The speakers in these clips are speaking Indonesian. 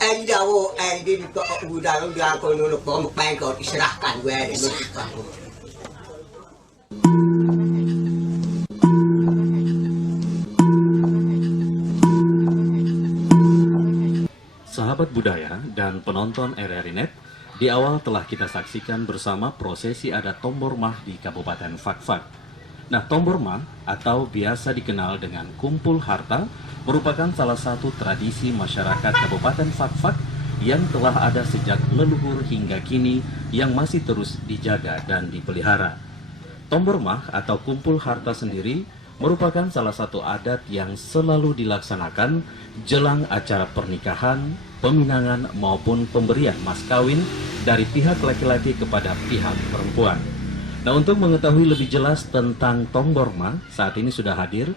Jawa di kok budaya dia ko nuluk ko mukbang ko diserahkan gue deh nuluk kamu. Sahabat budaya dan penonton RRI Net, di awal telah kita saksikan bersama prosesi adat Tombormah di Kabupaten Fakfak. Nah, Tombormah atau biasa dikenal dengan kumpul harta merupakan salah satu tradisi masyarakat Kabupaten Fakfak yang telah ada sejak leluhur hingga kini yang masih terus dijaga dan dipelihara. Tombormah atau kumpul harta sendiri merupakan salah satu adat yang selalu dilaksanakan jelang acara pernikahan, peminangan maupun pemberian mas kawin dari pihak laki-laki kepada pihak perempuan. Nah, untuk mengetahui lebih jelas tentang Tombormah, saat ini sudah hadir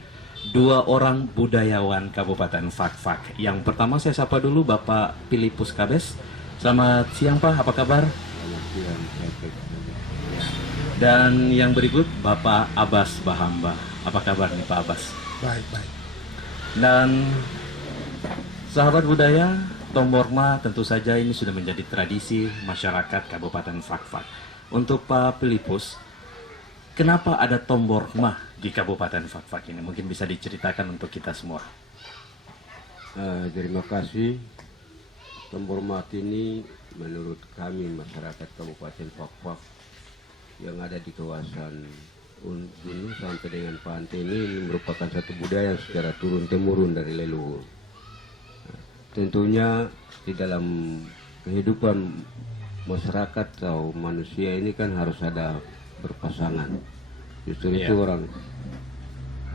dua orang budayawan Kabupaten Fakfak. Yang pertama saya sapa dulu Bapak Filipus Kabes. Selamat siang Pak, apa kabar? Selamat siang. Dan yang berikut Bapak Abbas Bahamba. Apa kabar nih Pak Abbas? Baik. Dan sahabat budaya, Tombormah tentu saja ini sudah menjadi tradisi masyarakat Kabupaten Fakfak. Untuk Pak Filipus, kenapa ada Tombormah di Kabupaten Fakfak ini? Mungkin bisa diceritakan untuk kita semua. Terima kasih. Tombormah ini menurut kami masyarakat Kabupaten Fakfak yang ada di kawasan gunung sampai dengan pantai ini merupakan satu budaya secara turun-temurun dari leluhur. Tentunya di dalam kehidupan masyarakat atau manusia ini kan harus ada berpasangan. Justru itu orang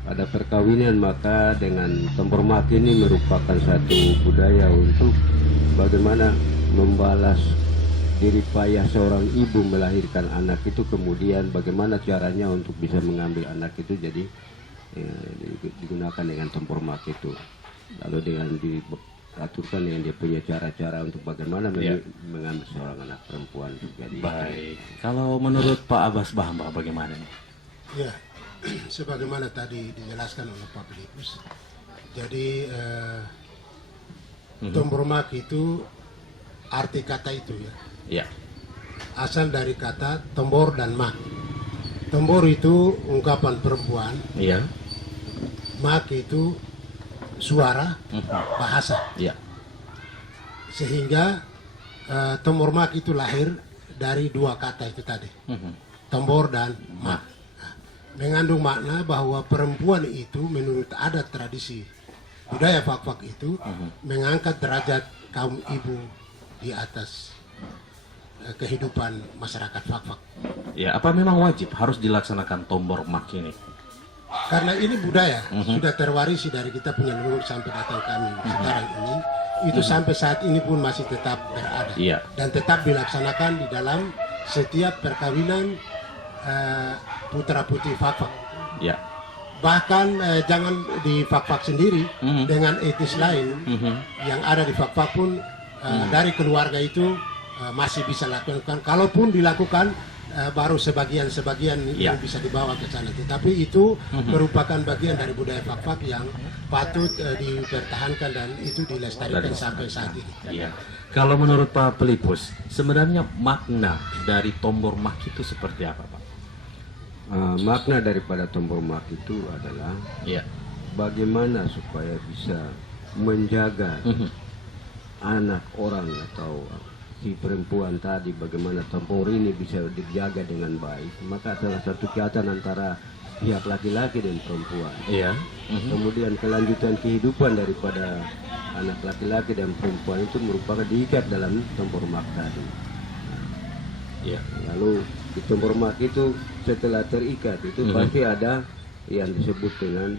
ada perkawinan, maka dengan Tombormah ini merupakan satu budaya untuk bagaimana membalas diri payah seorang ibu melahirkan anak itu, kemudian bagaimana caranya untuk bisa mengambil anak itu, jadi digunakan dengan Tombormah itu. Lalu dengan diaturkan dengan dia punya cara-cara untuk bagaimana mengambil seorang anak perempuan juga. Baik, kalau menurut Pak Abbas Bahamba bagaimana nih? Ya, sebagaimana tadi dijelaskan oleh Pak Filipus, jadi Tombormah itu arti kata itu Ya. asal dari kata tombor dan mak. Tombor itu ungkapan perempuan, Iya. mak itu suara, bahasa. Ya. Sehingga Tombormah itu lahir dari dua kata itu tadi, tombor dan mak. Nah, mengandung makna bahwa perempuan itu menurut adat tradisi budaya Fakfak itu mengangkat derajat kaum ibu di atas kehidupan masyarakat Fakfak. Ya, apa memang wajib harus dilaksanakan Tombormah ini? Karena ini budaya sudah terwarisi dari kita punya leluhur sampai datang kami sekarang ini, itu sampai saat ini pun masih tetap berada dan tetap dilaksanakan di dalam setiap perkawinan putra putri Fakfak. Ya. Bahkan jangan di Fakfak sendiri, dengan etnis lain yang ada di Fakfak pun dari keluarga itu masih bisa lakukan. Kalaupun dilakukan baru sebagian yang bisa dibawa ke sana. Tetapi itu merupakan bagian dari budaya Fakfak yang patut dipertahankan dan itu dilestarikan sampai saat ini. Iya. Kalau menurut Pak Filipus, sebenarnya makna dari Tombormah itu seperti apa, Pak? Makna daripada Tombormah itu adalah bagaimana supaya bisa menjaga anak orang atau si perempuan tadi, bagaimana tombor ini bisa dijaga dengan baik. Maka salah satu kegiatan antara pihak laki-laki dan perempuan. Kemudian kelanjutan kehidupan daripada anak laki-laki dan perempuan itu merupakan diikat dalam Tombormah tadi. Lalu di Tombormah itu setelah terikat itu pasti ada yang disebut dengan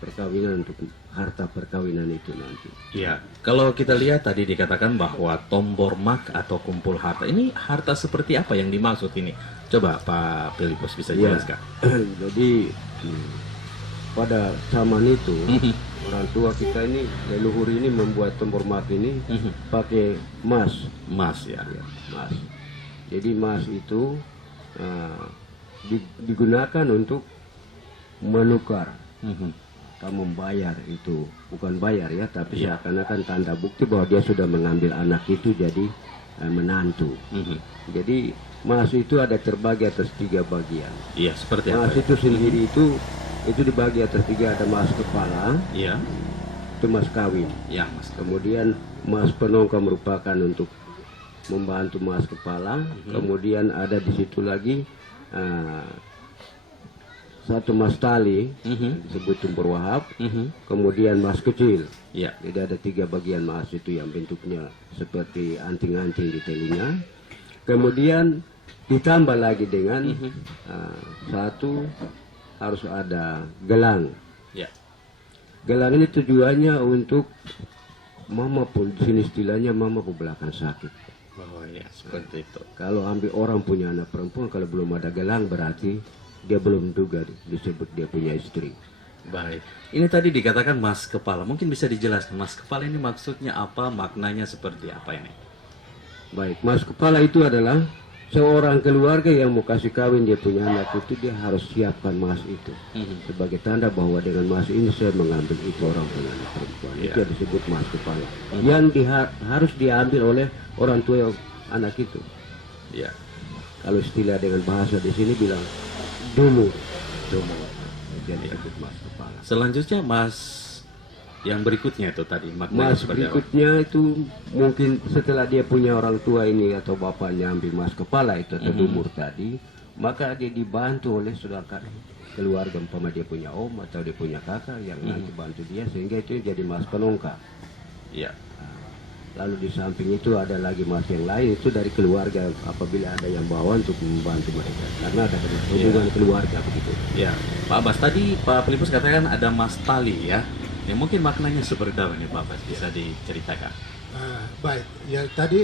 perkawinan, untuk harta perkawinan itu nanti. Iya. Kalau kita lihat tadi dikatakan bahwa Tombormah atau kumpul harta ini, harta seperti apa yang dimaksud ini? Coba Pak Filipus bisa jelaskan. Jadi pada zaman itu orang tua kita ini, leluhur ini membuat Tombormah ini pakai emas. Emas ya. Emas. Jadi emas itu digunakan untuk menukar kamu membayar itu bukan bayar ya, tapi seakan-akan tanda bukti bahwa dia sudah mengambil anak itu jadi menantu. Jadi mas itu ada terbagi atas 3 bagian. Iya, seperti Mas apa? itu sendiri itu dibagi atas 3, ada mas kepala, Iya, itu mas kawin. ya Mas. Kemudian mas penongka merupakan untuk membantu mas kepala. Kemudian ada di situ lagi satu mas tali, disebut tumpur wahab. Kemudian mas kecil. Iya, Jadi ada 3 bagian mas itu yang bentuknya seperti anting-anting di telinga. Kemudian ditambah lagi dengan satu harus ada gelang. iya. Gelang ini tujuannya untuk mama pun, di sini istilahnya mama pun belakang sakit. Oh iya, seperti itu. Kalau ambil orang punya anak perempuan, kalau belum ada gelang berarti dia belum juga disebut dia punya istri. Baik. Ini tadi dikatakan mas kepala. Mungkin bisa dijelaskan mas kepala ini maksudnya apa, maknanya seperti apa ini? Baik, mas kepala itu adalah seorang keluarga yang mau kasih kawin dia punya anak itu, dia harus siapkan mas itu sebagai tanda bahwa dengan mas ini saya mengambil itu orang punya anak perempuan. Itu yang disebut mas kepala. Yang harus diambil oleh orang tua anak itu. Iya. Kalau istilah dengan bahasa di sini bilang dumur. Dumur. Itu yang disebut mas kepala. Selanjutnya mas yang berikutnya itu tadi maknanya Mas seperti apa? berikutnya itu mungkin setelah dia punya orang tua ini atau bapaknya ambil mas kepala itu atau dumur tadi, maka dia dibantu oleh saudara keluarga, umpama dia punya om atau dia punya kakak yang nanti bantu dia, sehingga itu jadi mas penongka. Iya. Lalu di samping itu ada lagi mas yang lain itu dari keluarga apabila ada yang bawa untuk membantu mereka, karena ada hubungan keluarga begitu. Ya, Pak Abbas tadi Pak Filipus katakan ada mas tali ya. Ya mungkin maknanya seperti apa nih Pak Abbas, bisa diceritakan? Baik, ya tadi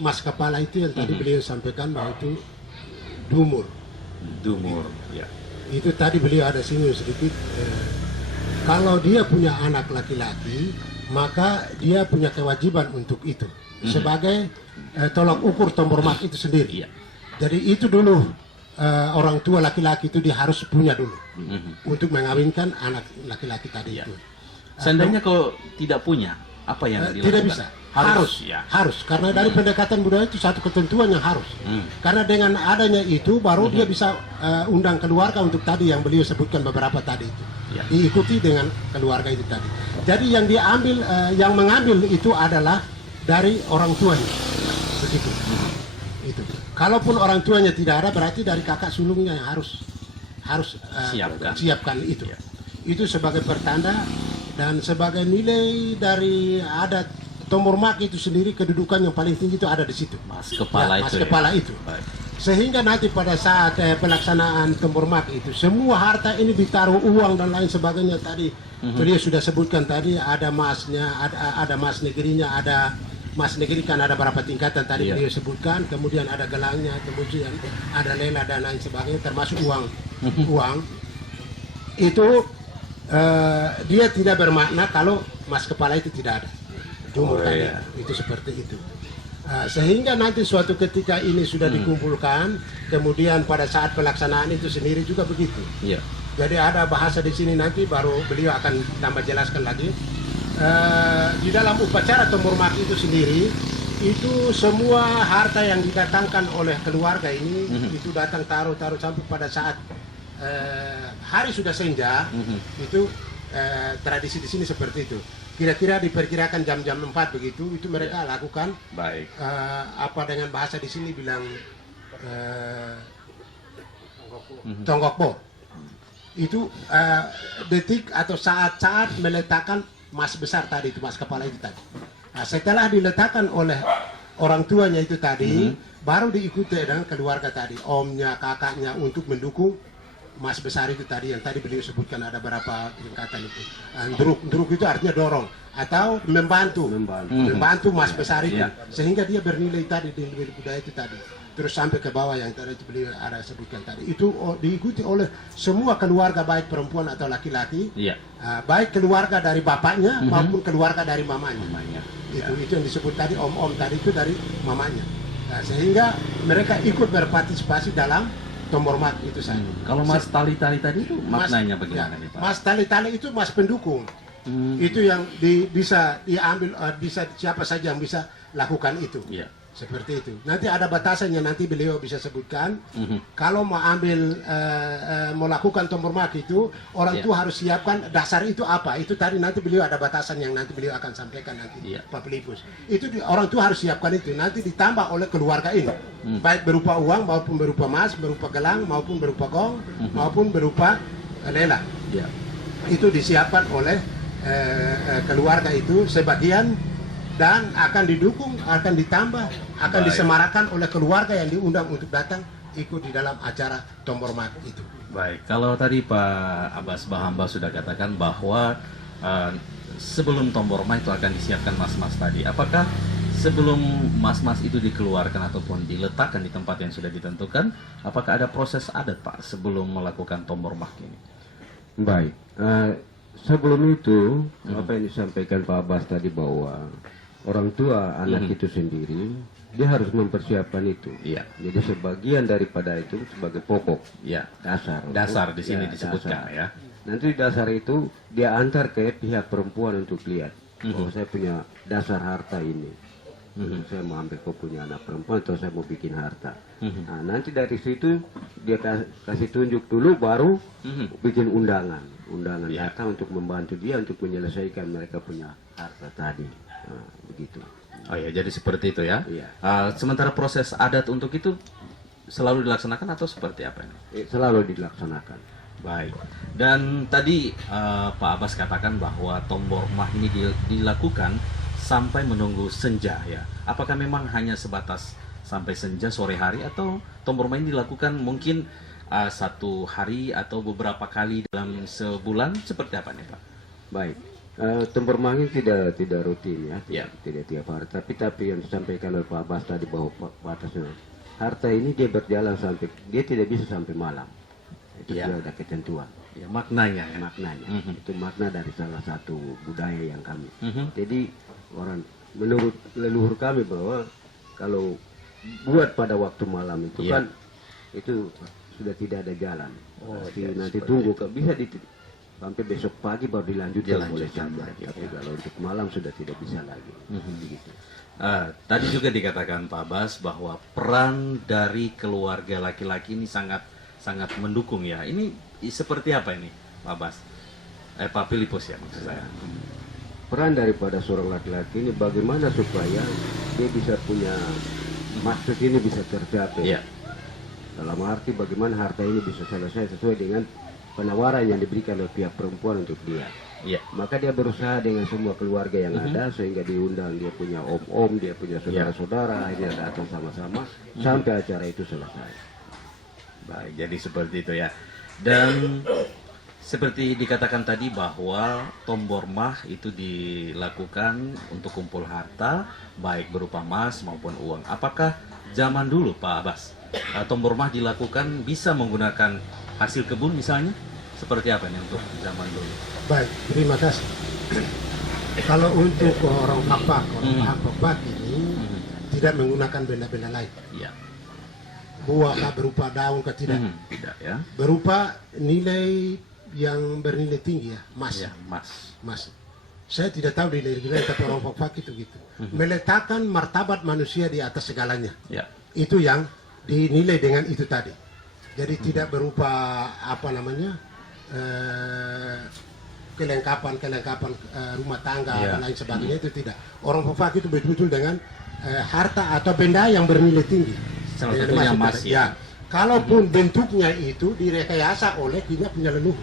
mas kepala itu yang tadi beliau sampaikan bahwa itu dumur. Dumur, ya. Itu tadi beliau ada singgung sedikit. Kalau dia punya anak laki-laki, maka dia punya kewajiban untuk itu sebagai tolak ukur tombor mak itu sendiri. Iya. Jadi itu dulu orang tua laki-laki itu dia harus punya dulu untuk mengawinkan anak laki-laki tadi itu. Seandainya kalau tidak punya, apa yang dilakukan? Tidak bisa. Harus, ya. harus. Karena dari pendekatan budaya itu satu ketentuan yang harus. Karena dengan adanya itu baru dia bisa undang keluarga untuk tadi yang beliau sebutkan beberapa tadi itu. Ya. Diikuti dengan keluarga itu tadi. Jadi yang diambil, yang mengambil itu adalah dari orang tuanya. Begitu. Itu. Kalaupun orang tuanya tidak ada, berarti dari kakak sulungnya yang harus siapkan itu. Ya. Itu sebagai pertanda dan sebagai nilai dari adat tombor mak itu sendiri, kedudukan yang paling tinggi itu ada di situ. Mas kepala Mas itu. kepala Ya. itu. Baik. Sehingga nanti pada saat pelaksanaan tombor mak itu semua harta ini ditaruh uang dan lain sebagainya tadi. Beliau sudah sebutkan tadi ada masnya, ada mas negerinya, ada mas negeri kan ada berapa tingkatan tadi beliau sebutkan, kemudian ada gelangnya, kemudian ada lela dan lain sebagainya termasuk uang. Uang itu dia tidak bermakna kalau mas kepala itu tidak ada. Dumur tadi itu seperti itu. Sehingga nanti suatu ketika ini sudah dikumpulkan, kemudian pada saat pelaksanaan itu sendiri juga begitu. Iya. Jadi ada bahasa di sini nanti baru beliau akan tambah jelaskan lagi. Di dalam upacara tombor mak itu sendiri, itu semua harta yang didatangkan oleh keluarga ini itu datang taruh sampai pada saat hari sudah senja. Itu tradisi di sini seperti itu. Kira-kira diperkirakan jam-jam 4 begitu, itu mereka lakukan. Baik. Apa dengan bahasa di sini bilang tonggokpo. Itu detik atau saat-saat meletakkan mas besar tadi itu, mas kepala itu tadi. Nah, setelah diletakkan oleh orang tuanya itu tadi, baru diikuti dengan keluarga tadi, omnya, kakaknya untuk mendukung mas besar itu tadi yang tadi beliau sebutkan ada berapa tingkatan itu. Ndruk itu artinya dorong atau membantu mas besar itu sehingga dia bernilai tadi di nilai budaya itu tadi. Terus sampai ke bawah yang tadi beliau ada sebutkan tadi. Itu diikuti oleh semua keluarga baik perempuan atau laki-laki. Baik keluarga dari bapaknya maupun keluarga dari mamanya. Itu yang disebut tadi om-om tadi itu dari mamanya. Nah, sehingga mereka ikut berpartisipasi dalam tombor mat itu saja. Kalau mas tali-tali tadi itu maknanya bagaimana ya, nih Pak? Mas tali-tali itu mas pendukung. Itu yang bisa diambil, bisa siapa saja yang bisa lakukan itu. Iya. Seperti itu. Nanti ada batasannya, nanti beliau bisa sebutkan. Kalau mau ambil, mau lakukan tombor mat itu, orang tua harus siapkan dasar itu apa. Itu tadi nanti beliau ada batasan yang nanti beliau akan sampaikan nanti, Pak Pelipus. Itu orang tua harus siapkan itu. Nanti ditambah oleh keluarga ini. Baik berupa uang, maupun berupa emas, berupa gelang, maupun berupa gong, maupun berupa lela. Itu disiapkan oleh keluarga itu sebagian, dan akan didukung, akan ditambah, akan disemarakan oleh keluarga yang diundang untuk datang ikut di dalam acara tombor mat itu. Baik, kalau tadi Pak Abbas Bahamba sudah katakan bahwa sebelum tombor mat itu akan disiapkan mas-mas tadi, apakah sebelum mas-mas itu dikeluarkan ataupun diletakkan di tempat yang sudah ditentukan, apakah ada proses adat Pak sebelum melakukan tombor mat ini? Baik, sebelum itu apa yang disampaikan Pak Abbas tadi bahwa orang tua anak itu sendiri dia harus mempersiapkan itu. Jadi sebagian daripada itu sebagai pokok, Dasar di sini disebutkan dasar. ya. Nanti dasar itu dia antar ke pihak perempuan untuk lihat bahwa saya punya dasar harta ini. Saya mau ambil kau punya anak perempuan atau saya mau bikin harta. Nah, nanti dari situ dia kasih tunjuk dulu, baru bikin undangan harta untuk membantu dia untuk menyelesaikan mereka punya harta tadi. Nah, begitu. Oh ya, jadi seperti itu ya. Iya. Sementara proses adat untuk itu selalu dilaksanakan atau seperti apa ini? Selalu dilaksanakan. Baik. Dan tadi Pak Abbas katakan bahwa tombor mah ini dilakukan sampai menunggu senja ya. Apakah memang hanya sebatas sampai senja sore hari atau tombor mah ini dilakukan mungkin satu hari atau beberapa kali dalam sebulan, seperti apa nih Pak? Baik. Tombor mah ini tidak rutin ya, tidak tiap hari. Tapi yang disampaikan oleh Pak Abbas tadi bahwa batasnya harta ini dia berjalan sampai, dia tidak bisa sampai malam. Itu sudah ada ketentuan. Ya, maknanya. Itu makna dari salah satu budaya yang kami. Jadi menurut leluhur kami bahwa kalau buat pada waktu malam itu kan itu sudah tidak ada jalan. Nanti tunggu bisa sampai besok pagi baru dilanjutkan boleh saja. Tapi kalau untuk malam sudah tidak bisa lagi. Begitu. Tadi juga dikatakan Pak Abbas bahwa peran dari keluarga laki-laki ini sangat mendukung ya. Ini seperti apa ini Pak Abbas? Pak Pelipus ya maksud saya. Peran daripada seorang laki-laki ini bagaimana supaya dia bisa punya maksud ini bisa tercapai. Dalam arti bagaimana harta ini bisa selesai sesuai dengan penawaran yang diberikan oleh pihak perempuan untuk dia. Maka dia berusaha dengan semua keluarga yang ada sehingga diundang, dia punya om-om, dia punya saudara-saudara, akhirnya datang sama-sama sampai acara itu selesai. Baik, jadi seperti itu ya. Dan seperti dikatakan tadi bahwa tombor mah itu dilakukan untuk kumpul harta baik berupa emas maupun uang. Apakah zaman dulu Pak Abbas tombor mah dilakukan bisa menggunakan hasil kebun misalnya? Seperti apa nih untuk zaman dulu? Baik, terima kasih. Kalau untuk orang Fakfak ini tidak menggunakan benda-benda lain. Buah berupa daun ke tidak? Tidak ya. Berupa nilai yang bernilai tinggi ya, emas. Emas. Saya tidak tahu nilai-nilai tapi orang Fakfak itu gitu. Meletakkan martabat manusia di atas segalanya. Itu yang dinilai dengan itu tadi. Jadi tidak berupa apa namanya kelengkapan rumah tangga dan lain sebagainya, itu tidak. Orang Fakfak itu betul-betul dengan harta atau benda yang bernilai tinggi. Salah satunya emas ya. Kalaupun bentuknya itu direkayasa oleh dia punya leluhur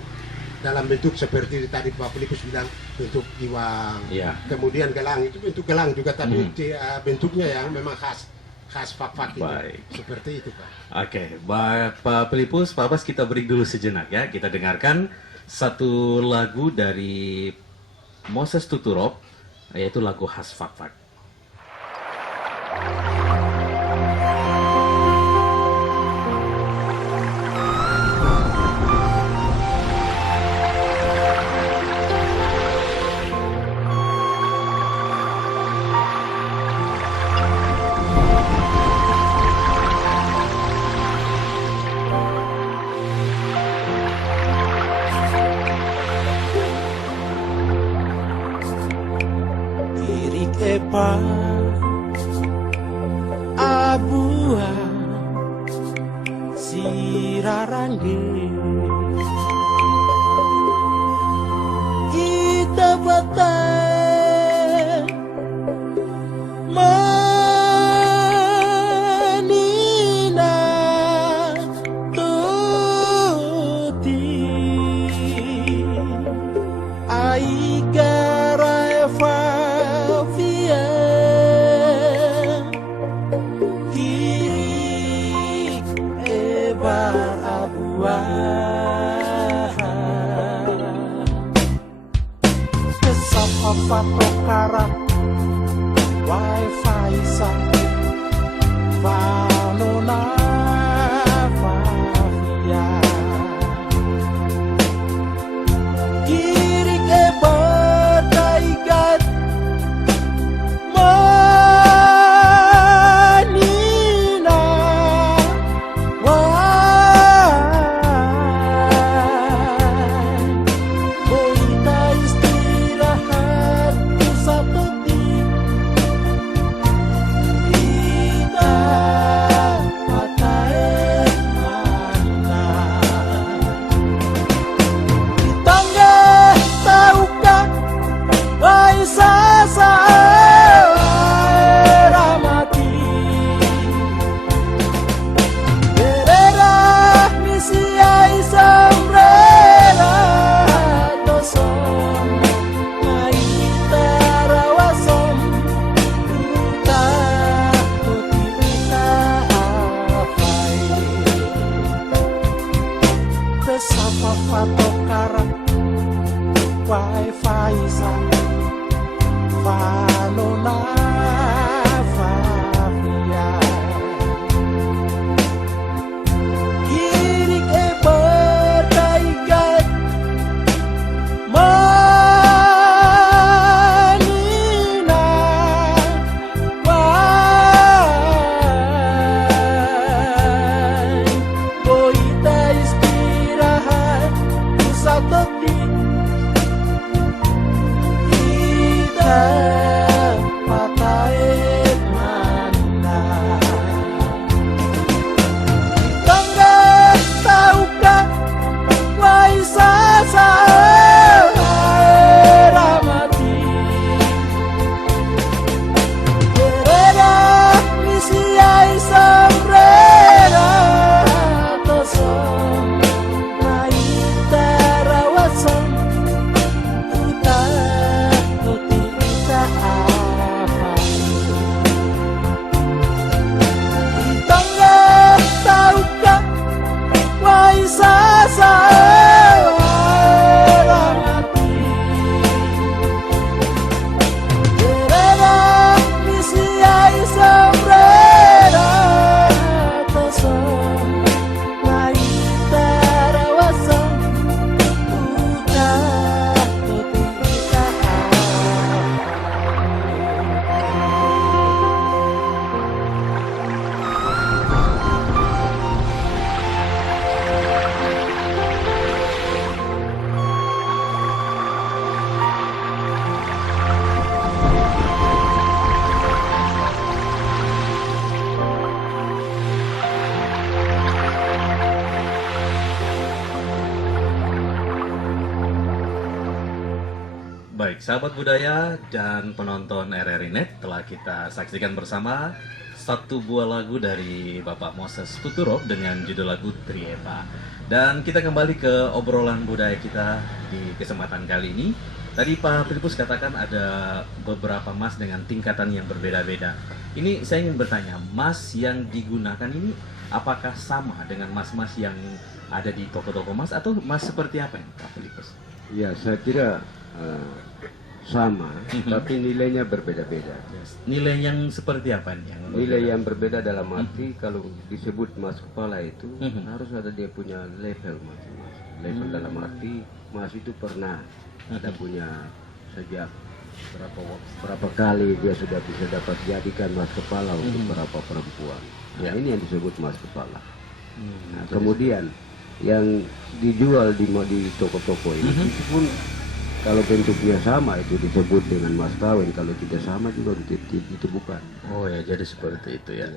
dalam bentuk seperti tadi Pak Pelipus bilang, bentuk giwang. Kemudian gelang itu bentuk gelang juga, tapi bentuknya yang memang khas Fakfak itu. Seperti itu Pak. Oke, Pak Pelipus, Pak Abbas, kita break dulu sejenak ya. Kita dengarkan satu lagu dari Moses Tuturop, yaitu lagu khas Fakfak. abua sirarangge ita batai manina tuti aigara evavia kiri ebar abua kesapa tokara wifi sa vanona vavia kiri ebar daigat manina boita istirahat satu kita pakai mana ditangga tahukah Baisa ramati berera misiai sombrera dosom aita rawasom kita kita apai kesapa fatokara wifi sa vanona vavia kiri berdaigat manina boita istirahat satu kita pakai mana tangga tahukah Baisa ramati berera misiai sombrera dosom naita rawasom kita tangga tahukah Baisa ramati berera misiai sombrera dosom naita rawasom udah tutika Baik, sahabat budaya dan penonton RRI Net, telah kita saksikan bersama satu buah lagu dari Bapak Moses Tuturov dengan judul lagu Trieta. Dan kita kembali ke obrolan budaya kita di kesempatan kali ini. Tadi Pak Filipus katakan ada beberapa emas dengan tingkatan yang berbeda-beda. Ini saya ingin bertanya, emas yang digunakan ini apakah sama dengan emas-emas yang ada di toko-toko emas atau emas seperti apa ini Pak Filipus? Ya, saya kira sama, tapi nilainya berbeda-beda. Nilai yang seperti apa nih? Nilai yang berbeda dalam arti kalau disebut emas kepala itu harus ada dia punya level masing-masing. Level dalam arti emas itu pernah ada punya sejak berapa kali dia sudah bisa dapat jadikan emas kepala untuk berapa perempuan. Nah, ini yang disebut emas kepala. Nah, kemudian yang dijual di toko-toko ini pun kalau bentuknya sama itu disebut dengan mas kawin, kalau tidak sama juga itu bukan. Oh ya, jadi seperti itu ya.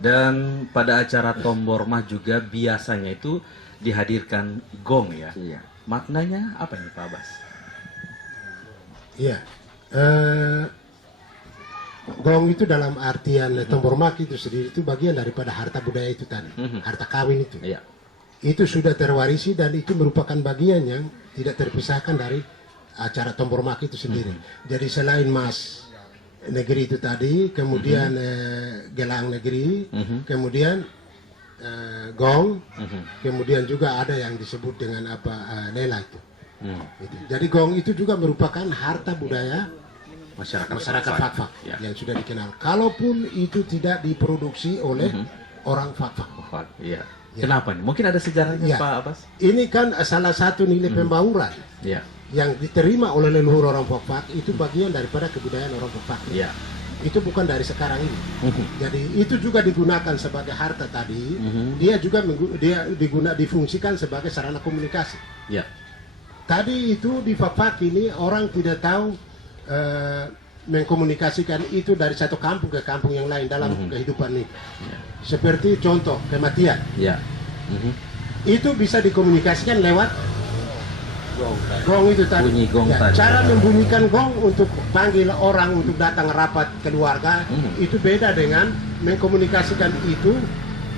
Dan pada acara Tombormah juga biasanya itu dihadirkan gong ya. Iya. Maknanya apa nih Pak Abbas? Iya. Gong itu dalam artian tombor maki itu sendiri itu bagian daripada harta budaya itu tadi, harta kawin itu. Iya. Itu sudah terwarisi dan itu merupakan bagian yang tidak terpisahkan dari acara tombor maki itu sendiri. Jadi selain mas negeri itu tadi, kemudian gelang negeri, kemudian gong, kemudian juga ada yang disebut dengan apa lela itu. Gitu. Jadi gong itu juga merupakan harta budaya masyarakat Fak-Fak ya. yang sudah dikenal. Kalaupun itu tidak diproduksi oleh orang Fak-Fak. Iya. Ya. Kenapa nih? Mungkin ada sejarahnya Ya. Pak Abbas? Ini kan salah satu nilai pembauran Iya. yang diterima oleh leluhur orang Fak-Fak itu bagian daripada kebudayaan orang Fak-Fak. Iya. Itu bukan dari sekarang ini. Jadi itu juga digunakan sebagai harta tadi. Dia juga difungsikan sebagai sarana komunikasi. Iya. Tadi itu di Fak-Fak ini orang tidak tahu mengkomunikasikan itu dari satu kampung ke kampung yang lain dalam kehidupan ini. Seperti contoh kematian. Iya. Itu bisa dikomunikasikan lewat gong itu tadi. Bunyi gong Ya, tadi. cara membunyikan gong untuk panggil orang untuk datang rapat keluarga itu beda dengan mengkomunikasikan itu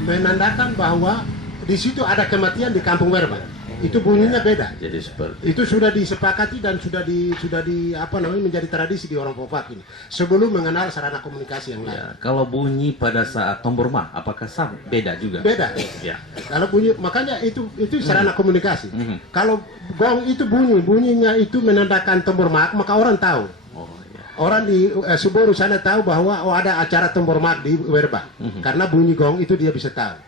menandakan bahwa di situ ada kematian di kampung Werba. Itu bunyinya beda. Jadi seperti Itu sudah disepakati dan sudah di apa namanya menjadi tradisi di orang Fak-Fak ini sebelum mengenal sarana komunikasi yang lain. ya. Kalau bunyi pada saat Tombormah, apakah sama? Beda juga. Beda. Ya. Kalau bunyi, makanya itu sarana komunikasi. Kalau gong itu bunyinya itu menandakan tombor mak, maka orang tahu. Oh ya. Orang di Suboru sana tahu bahwa ada acara tombor mak di Werba. Karena bunyi gong itu dia bisa tahu.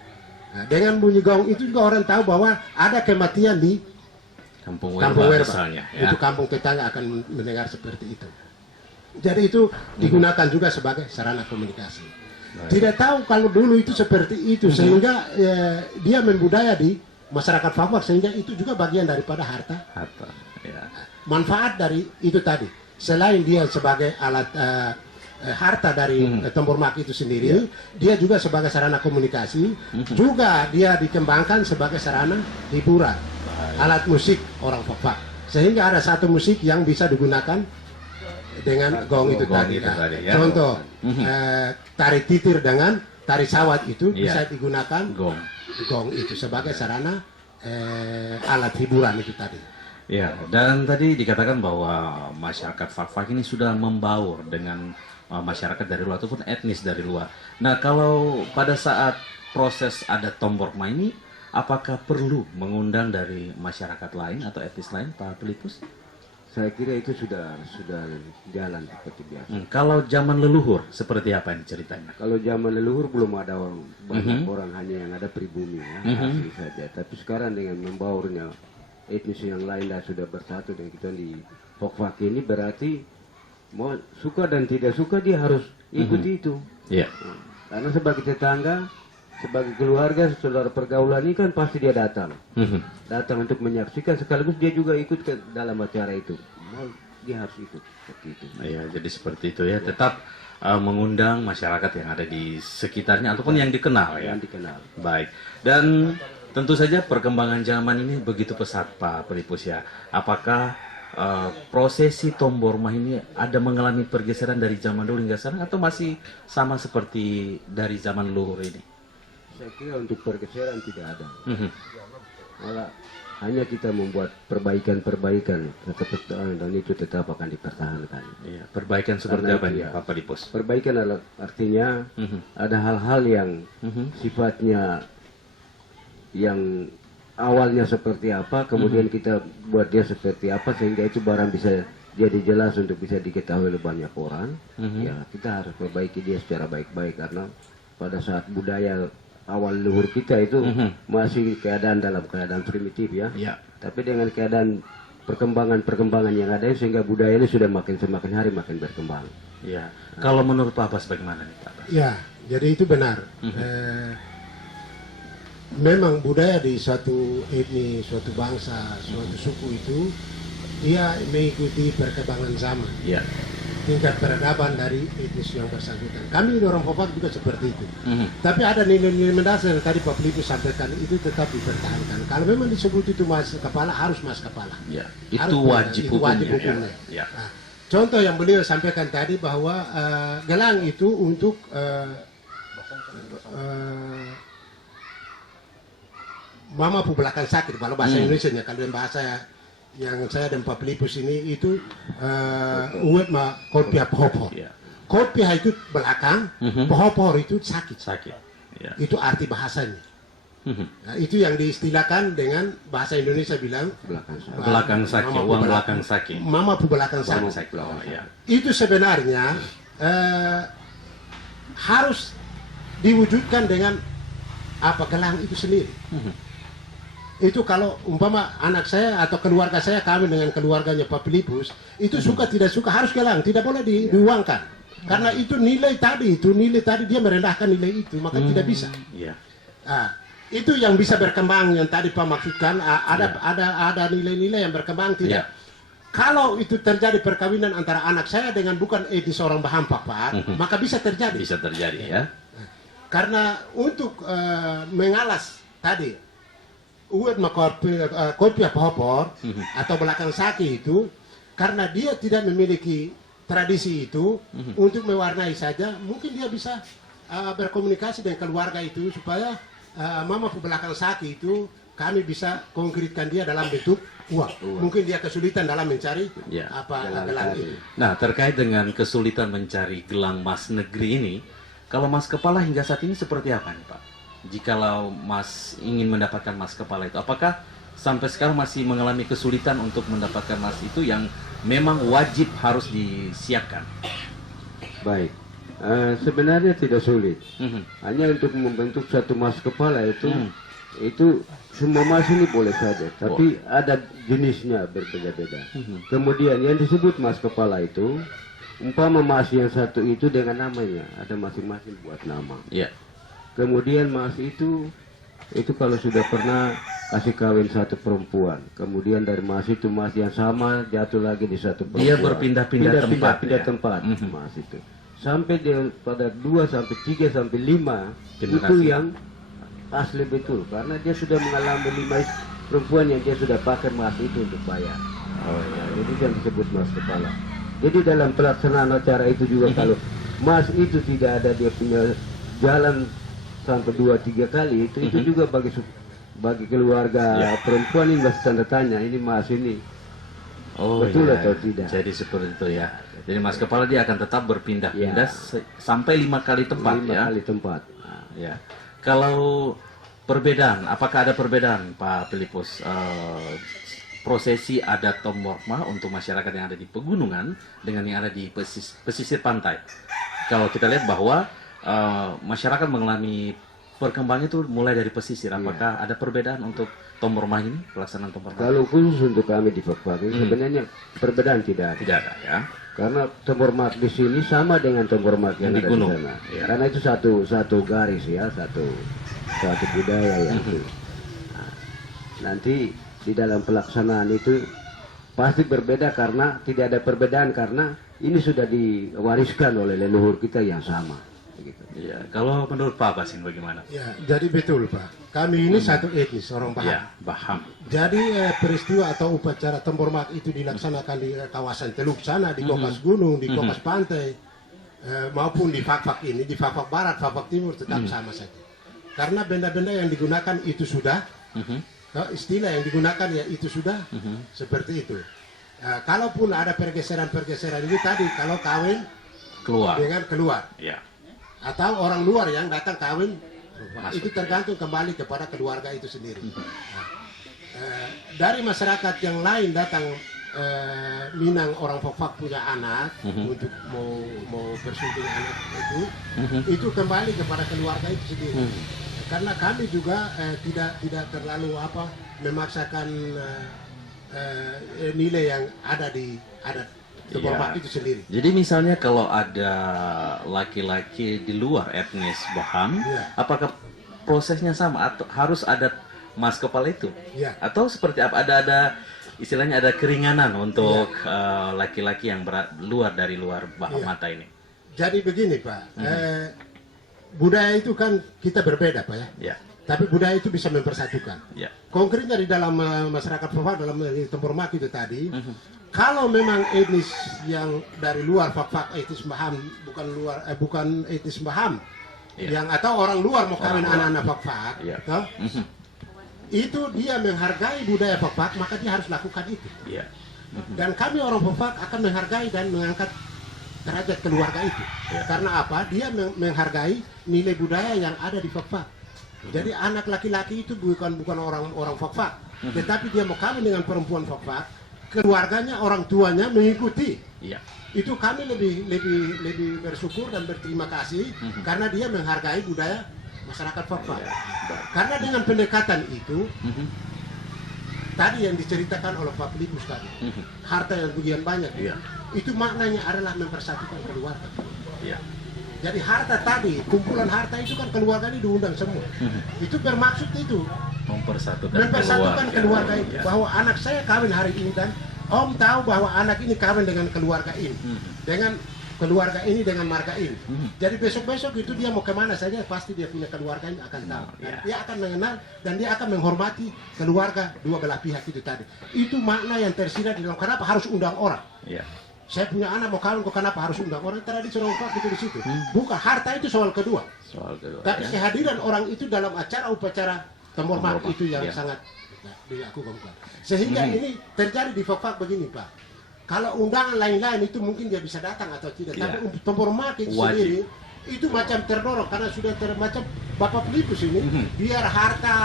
Nah, dengan bunyi gong itu juga orang tahu bahwa ada kematian di Kampung kampung Werba Werba. misalnya. Ya. Itu kampung tetangga akan mendengar seperti itu. Jadi itu digunakan juga sebagai sarana komunikasi. Tidak tahu kalau dulu itu seperti itu sehingga dia membudaya di masyarakat Fak-Fak sehingga itu juga bagian daripada harta Harta. Ya. manfaat dari itu tadi. Selain dia sebagai alat harta dari tombor mak itu sendiri, dia juga sebagai sarana komunikasi, juga dia dikembangkan sebagai sarana hiburan, alat musik orang Fak-Fak. Sehingga ada satu musik yang bisa digunakan dengan gong itu Gong tadi. itu Nah, tadi, ya. contoh tari titir dengan tari sawat itu bisa digunakan Gong. itu sebagai sarana alat hiburan itu tadi. Ya, dan tadi dikatakan bahwa masyarakat Fak-Fak ini sudah membaur dengan masyarakat dari luar ataupun etnis dari luar. Nah, kalau pada saat proses adat Tombormah ini, apakah perlu mengundang dari masyarakat lain atau etnis lain, Pak Pelipus? Saya kira itu sudah jalan seperti biasa. Kalau zaman leluhur, seperti apa ini ceritanya? Kalau zaman leluhur belum ada banyak orang, hanya yang ada pribumi ya, asli saja. Tapi sekarang dengan membaurnya etnis yang lain dan sudah bersatu dengan kita di Fak-Fak ini, berarti mau suka dan tidak suka dia harus ikuti itu. Iya. Karena sebagai tetangga, sebagai keluarga, saudara pergaulan ini kan pasti dia datang. Datang untuk menyaksikan, sekaligus dia juga ikut ke dalam acara itu. Dia harus ikut seperti itu. Iya, jadi seperti itu ya. Tetap mengundang masyarakat yang ada di sekitarnya ataupun yang dikenal ya. Yang dikenal. Baik. Dan tentu saja perkembangan zaman ini begitu pesat, Pak Pelipus ya. Apakah prosesi Tombormah ini ada mengalami pergeseran dari zaman dulu hingga sekarang atau masih sama seperti dari zaman leluhur ini? Saya kira untuk pergeseran tidak ada. Malah hanya kita membuat perbaikan-perbaikan dan itu tetap akan dipertahankan. Iya, perbaikan seperti Karena apa itu nih, ya. Pak Pelipus? Perbaikan adalah artinya ada hal-hal yang sifatnya yang awalnya seperti apa, kemudian kita buat dia seperti apa sehingga itu barang bisa jadi jelas untuk bisa diketahui oleh banyak orang. Ya, kita harus perbaiki dia secara baik-baik karena pada saat budaya awal leluhur kita itu masih dalam keadaan primitif ya. Ya. Tapi dengan keadaan perkembangan yang ada sehingga budaya ini sudah semakin hari makin berkembang. Iya. Kalau menurut Pak Abbas bagaimana nih, Pak Abbas? Ya, jadi itu benar. Memang budaya di suatu etnis, suatu bangsa, suatu suku itu dia mengikuti perkembangan zaman. Iya. tingkat peradaban dari etnis yang bersangkutan. Kami orang Fak juga seperti itu. Tapi ada nilai-nilai mendasar yang tadi Pak Filipus sampaikan itu tetap dipertahankan. Kalau memang disebut itu mas kepala, harus mas kepala. Ya, Harus itu wajib itu wajib hukumnya. hukumnya. Ya. Nah, contoh yang beliau sampaikan tadi bahwa gelang itu untuk mama pu belakang sakit kalau bahasa Indonesia nya, kalau dalam bahasa yang saya dan Pak Filipus ini itu uwet ma kopiah pohon. Ya. Kopiah itu belakang, pohon itu sakit. Sakit. Ya. Itu arti bahasanya. Nah, itu yang diistilahkan dengan bahasa Indonesia bilang Belakang sakit, mama pu uang belakang sakit. Mama pu belakang Belakang sakit. sakit. Oh, ya. Itu sebenarnya harus diwujudkan dengan apa gelang itu sendiri. Itu kalau umpama anak saya atau keluarga saya kawin dengan keluarganya Pak Filipus, itu suka tidak suka harus gelang, tidak boleh diuangkan. Karena itu nilai tadi dia merendahkan nilai itu, maka tidak bisa. Iya. Nah, itu yang bisa berkembang yang tadi Pak maksudkan, ada nilai-nilai yang berkembang tidak. Kalau itu terjadi perkawinan antara anak saya dengan bukan etnis orang Baham Pak, maka bisa terjadi. Bisa terjadi ya. Karena untuk mengalas tadi uat kopiah pohon atau belakang saki itu, karena dia tidak memiliki tradisi itu untuk mewarnai saja, mungkin dia bisa berkomunikasi dengan keluarga itu supaya mama belakang saki itu kami bisa konkretkan dia dalam bentuk uang. Mungkin dia kesulitan dalam mencari gelang itu. Nah, terkait dengan kesulitan mencari gelang mas negeri ini, kalau mas kepala hingga saat ini seperti apa nih Pak? Jikalau mas ingin mendapatkan mas kepala itu, apakah sampai sekarang masih mengalami kesulitan untuk mendapatkan mas itu yang memang wajib harus disiapkan? Baik, sebenarnya tidak sulit. Hanya untuk membentuk satu mas kepala itu semua mas ini boleh saja, tapi ada jenisnya berbeda-beda. Kemudian yang disebut mas kepala itu, umpama mas yang satu itu dengan namanya, ada masing-masing buat nama. Iya. Kemudian mas itu kalau sudah pernah kasih kawin satu perempuan, kemudian dari mas itu mas yang sama jatuh lagi di satu perempuan. Dia berpindah-pindah tempat. Pindah tempat mas itu. Sampai dia pada 2 sampai 3 sampai 5 itu yang asli betul, karena dia sudah mengalami 5 perempuan yang dia sudah pakai mas itu untuk bayar. Oh ya, jadi yang disebut mas kepala. Jadi dalam pelaksanaan acara itu juga kalau mas itu tidak ada dia punya jalan sampai 2-3 kali itu juga bagi keluarga perempuan ini masih tanda tanya, ini mas ini betul atau tidak. Jadi seperti itu ya. Jadi mas kepala dia akan tetap berpindah-pindah sampai 5 kali tempat 5 kali tempat. Nah, ya. Kalau perbedaan, apakah ada perbedaan Pak Filipus? Prosesi adat Tomborma untuk masyarakat yang ada di pegunungan dengan yang ada di pesisir pantai. Kalau kita lihat bahwa masyarakat mengalami perkembangan itu mulai dari pesisir. Apakah ada perbedaan untuk Tomborma ini, pelaksanaan Tomborma? Kalau khusus untuk kami di Papua sebenarnya perbedaan tidak ada. Tidak ada ya. Karena Tomborma di sini sama dengan Tomborma yang Di ada gunung. di sana. Ya. Karena itu satu garis ya, satu budaya yang itu. Nah, nanti di dalam pelaksanaan itu pasti berbeda karena tidak ada perbedaan karena ini sudah diwariskan oleh leluhur kita yang sama. Begitu. Ya, kalau menurut Pak Basin bagaimana? Ya, jadi betul Pak. Kami ini satu etnis orang Baham. Ya, Baham. Jadi peristiwa atau upacara Tombormak itu dilaksanakan di kawasan Teluk sana, di Kokas Gunung, di Kokas Pantai, maupun di Fak-Fak ini, di Fak-Fak Barat, Fak-Fak Timur tetap sama saja. Karena benda-benda yang digunakan itu sudah, istilah yang digunakan ya itu sudah seperti itu. Kalaupun ada pergeseran-pergeseran ini tadi, kalau kawin Keluar. dengan keluar, Ya. atau orang luar yang datang kawin, itu tergantung kembali kepada keluarga itu sendiri. Dari masyarakat yang lain datang Minang orang Fak-Fak punya anak untuk mau bersunting anak itu kembali kepada keluarga itu sendiri. Karena kami juga tidak terlalu memaksakan nilai yang ada di adat Tombormak itu sendiri. Jadi misalnya kalau ada laki-laki di luar etnis Baham, apakah prosesnya sama atau harus ada mas kepala itu? Ya. Atau seperti apa? Ada istilahnya ada keringanan untuk laki-laki yang dari luar bahu Iya. mata ini. Jadi begini Pak, budaya itu kan kita berbeda Pak ya. Ya, Tapi budaya itu bisa mempersatukan. ya, Konkretnya di dalam masyarakat Fak-Fak, dalam Tempur Mak itu tadi, kalau memang etnis yang dari luar Fak-Fak, etnis Baham, bukan etnis Baham, Iya. yang atau orang luar mau kawin Orang luar. anak-anak Fak-Fak, Iya. toh, itu dia menghargai budaya Fak-Fak, maka dia harus lakukan itu. ya, Dan kami orang Fak-Fak akan menghargai dan mengangkat derajat keluarga itu. Ya. Karena apa? Dia menghargai nilai budaya yang ada di Fak-Fak. Jadi anak laki-laki itu bukan orang Fak-Fak, tetapi dia mau kawin dengan perempuan Fak-Fak, keluarganya, orang tuanya mengikuti. ya, Itu kami lebih bersyukur dan berterima kasih karena dia menghargai budaya masyarakat Fak-Fak. Karena dengan pendekatan itu tadi yang diceritakan oleh Pak Filipus tadi, harta yang begian banyak, Iya. itu maknanya adalah mempersatukan keluarga. ya, Jadi harta tadi, kumpulan harta itu kan keluarga ini diundang semua. Itu bermaksud itu, mempersatukan keluarga itu. Ya. Bahwa anak saya kawin hari ini dan Om tahu bahwa anak ini kawin dengan keluarga ini. Dengan keluarga ini, dengan marga ini. Jadi besok-besok itu dia mau kemana saja, pasti dia punya keluarganya akan tahu. Dan Ya. dia akan mengenal dan dia akan menghormati keluarga dua belah pihak itu tadi. Itu makna yang tersirat di dalam, kenapa harus undang orang. ya, Saya punya anak mau kawin, kok kenapa harus undang orang? Tradisi orang Fak itu di situ. Bukan harta itu soal kedua. soal kedua. Tapi ya. kehadiran orang itu dalam acara upacara Tempur Mak Tempur Mak, itu yang ya. sangat dilakukan. Sehingga ini terjadi di Fak begini Pak. Kalau undangan lain-lain itu mungkin dia bisa datang atau tidak. Ya. Tapi untuk Tempur Mak itu Wajib. sendiri itu macam terdorong karena sudah macam Bapak Filipus ini biar harta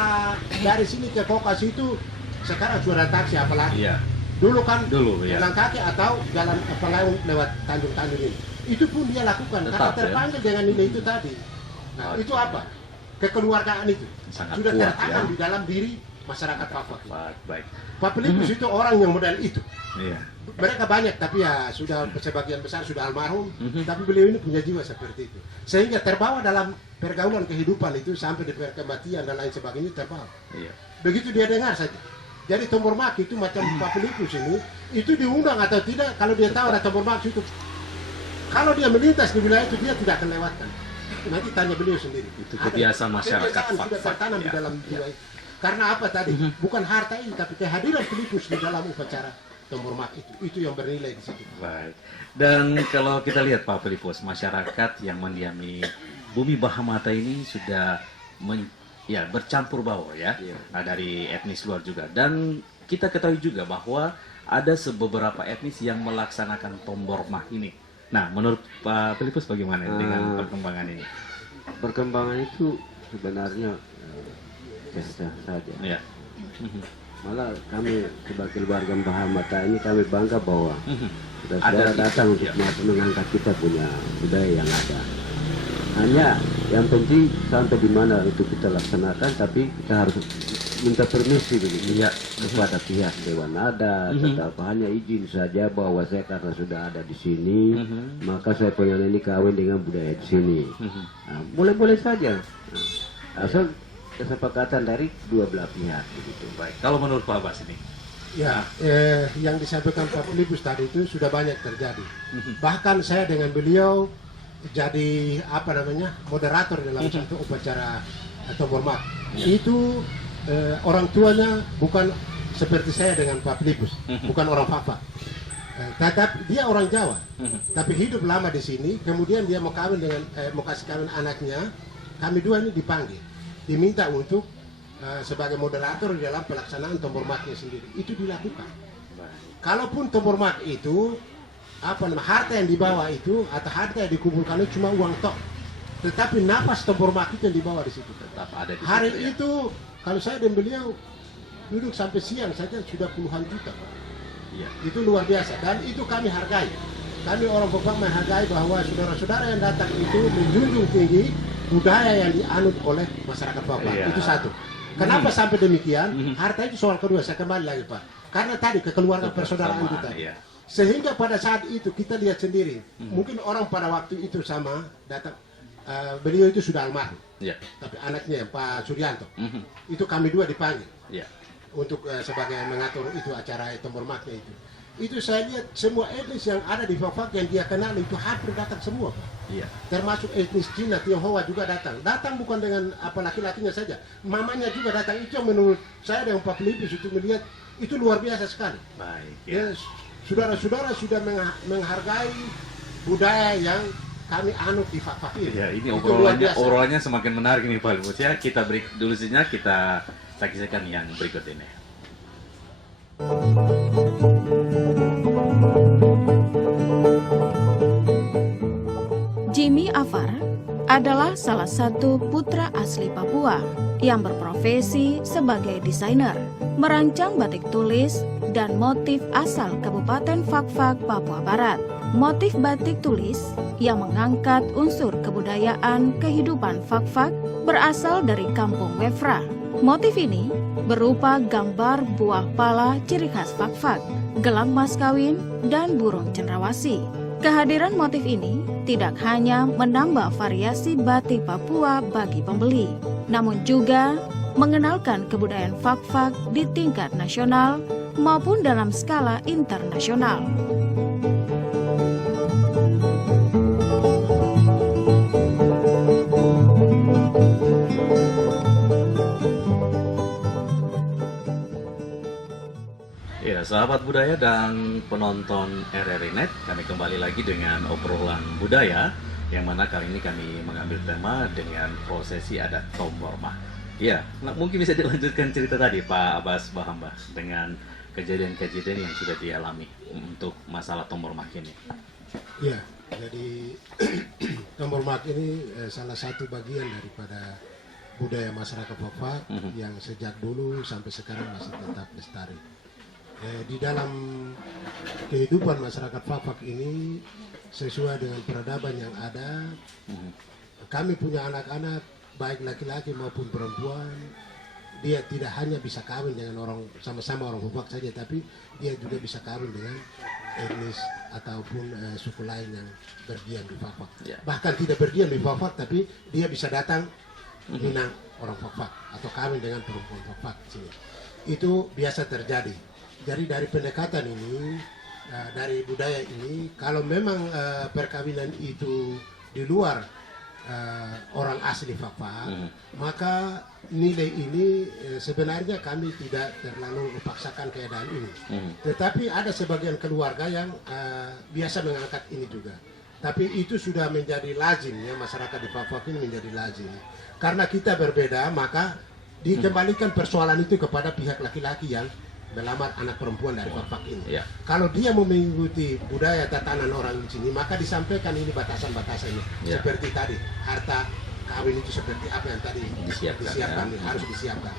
dari sini ke Kokas itu sekarang sudah taksi apalagi. Iya. Dulu kan Dulu, ya. jalan kaki atau jalan pelaut lewat Tanjung-Tanjung ini. Itu pun dia lakukan karena Tetap, ya. terpanggil dengan nilai itu tadi. Nah, Oke. itu apa? Kekeluargaan itu Sangat sudah kuat, tertanam ya. di dalam diri masyarakat Fak-Fak. Baik. Pak Filipus itu orang yang model itu. Iya. Mereka banyak tapi ya sudah sebagian besar sudah almarhum, tapi beliau ini punya jiwa seperti itu. Sehingga terbawa dalam pergaulan kehidupan itu sampai di kematian dan lain sebagainya terbawa. Iya. Begitu dia dengar saja. Jadi Tempur Mak itu macam Pak Filipus ini, itu diundang atau tidak, kalau dia tahu ada Tempur Mak itu, kalau dia melintas di wilayah itu dia tidak akan lewatkan. Nanti tanya beliau sendiri. Itu Ada kebiasaan masyarakat kebiasaan sudah Fak-Fak, tertanam di ya. dalam jiwa itu. Karena apa tadi? Bukan harta ini, tapi kehadiran Filipus di dalam upacara Tempur Mak itu yang bernilai di situ. Baik. Dan kalau kita lihat Pak Filipus, masyarakat yang mendiami bumi Bahamata ini sudah bercampur baur ya, Nah, dari etnis luar juga. Dan kita ketahui juga bahwa ada beberapa etnis yang melaksanakan Tombor Mah ini. Nah, menurut Pak Filipus bagaimana dengan perkembangan ini? Perkembangan itu sebenarnya biasa saja. Ya. Malah kami sebagai keluarga Bahamata ini kami bangga bahwa saudara Ada datang untuk ya. mengangkat kita punya budaya yang ada. Hanya yang penting sampai di mana itu kita laksanakan, tapi kita harus minta permisi begitu Iya. kepada pihak Dewan Adat atau apa, hanya izin saja bahwa saya karena sudah ada di sini, maka saya pengen ini kawin dengan budaya di sini. Nah, boleh-boleh saja. Nah, asal kesepakatan dari dua belah pihak begitu. Baik. Kalau menurut Pak Abbas ini? Ya, yang disampaikan Pak Filipus tadi itu sudah banyak terjadi. Bahkan saya dengan beliau jadi moderator dalam satu upacara Tempur Mak. Itu orang tuanya bukan seperti saya dengan Pak Filipus, bukan orang Fak-Fak. Tetapi dia orang Jawa, tapi hidup lama di sini. Kemudian dia mau kawin dengan mau kasih kawin anaknya. Kami dua ini dipanggil, diminta untuk sebagai moderator di dalam pelaksanaan Tempur Mak-nya sendiri. Itu dilakukan. Kalaupun Tempur Mak itu harta yang dibawa itu atau harta yang dikumpulkan itu cuma uang tok, tetapi nafas Tempur Mak itu yang dibawa di situ. Tetap ada di Hari situ, ya. itu kalau saya dan beliau duduk sampai siang saja sudah puluhan juta. Iya. Itu luar biasa dan itu kami hargai. Kami orang Fak-Fak menghargai bahwa saudara-saudara yang datang itu menjunjung tinggi budaya yang dianut oleh masyarakat Fak-Fak. Iya. Itu satu. Kenapa sampai demikian? Harta itu soal kedua. Saya kembali lagi Pak. Karena tadi kekeluargaan persaudaraan kita. Iya. Sehingga pada saat itu kita lihat sendiri, mungkin orang pada waktu itu sama datang, beliau itu sudah almarhum, Iya. tapi anaknya Pak Suryanto, itu kami dua dipanggil. Iya. untuk sebagai mengatur itu acara tombor maknya itu saya lihat semua etnis yang ada di Fak-Fak yang dia kenal itu hampir datang semua, Pak. Iya. Termasuk etnis Cina, Tionghoa juga datang bukan dengan apa laki-lakinya saja, mamanya juga datang. Itu yang menurut saya yang Pak Filipus itu melihat itu luar biasa sekali. Baik. Ya, saudara-saudara sudah menghargai budaya yang kami anut di Fak-Fak ini. Ya, ini Itu luar biasa. obrolannya semakin menarik nih Pak Filipus ya. Kita break dulu sejenak, kita saksikan yang berikut ini. Jimmy Afar adalah salah satu putra asli Papua yang berprofesi sebagai desainer, merancang batik tulis dan motif asal Kabupaten Fak-Fak, Papua Barat. Motif batik tulis yang mengangkat unsur kebudayaan kehidupan Fak-Fak berasal dari kampung Wefra. Motif ini berupa gambar buah pala ciri khas Fak-Fak, gelang mas kawin, dan burung cendrawasih. Kehadiran motif ini tidak hanya menambah variasi batik Papua bagi pembeli, namun juga mengenalkan kebudayaan Fak-Fak di tingkat nasional maupun dalam skala internasional. Ya, sahabat budaya dan penonton RRI Net, kami kembali lagi dengan obrolan budaya, yang mana kali ini kami mengambil tema dengan prosesi adat Tombormah. Ya, nah, mungkin bisa dilanjutkan cerita tadi Pak Abbas Bahamba dengan kejadian-kejadian yang sudah dialami untuk masalah Tombormah ini. Ya, jadi Tombormah ini salah satu bagian daripada budaya masyarakat Fak-Fak yang sejak dulu sampai sekarang masih tetap lestari. Di dalam kehidupan masyarakat Fak-Fak ini sesuai dengan peradaban yang ada, kami punya anak-anak baik laki-laki maupun perempuan, dia tidak hanya bisa kawin dengan orang sama-sama orang Fak-Fak saja, tapi dia juga bisa kawin dengan etnis ataupun suku lain yang berdiam di Fak-Fak. Bahkan tidak berdiam di Fak-Fak, tapi dia bisa datang Minang orang Fak-Fak atau kawin dengan perempuan Fak-Fak sini. Itu biasa terjadi. Jadi dari pendekatan ini, dari budaya ini, kalau memang perkawinan itu di luar orang asli Fak-Fak, maka nilai ini sebenarnya kami tidak terlalu memaksakan keadaan ini. Tetapi ada sebagian keluarga yang biasa mengangkat ini juga. Tapi itu sudah menjadi lazim, ya, masyarakat di Fak-Fak ini menjadi lazim. Karena kita berbeda, maka dikembalikan persoalan itu kepada pihak laki-laki yang melamar anak perempuan dari Fak-Fak ini. Kalau dia mau mengikuti budaya tatanan orang di sini, maka disampaikan ini batasan-batasannya. Seperti tadi, harta kawin itu seperti apa yang tadi disiapkan harus disiapkan.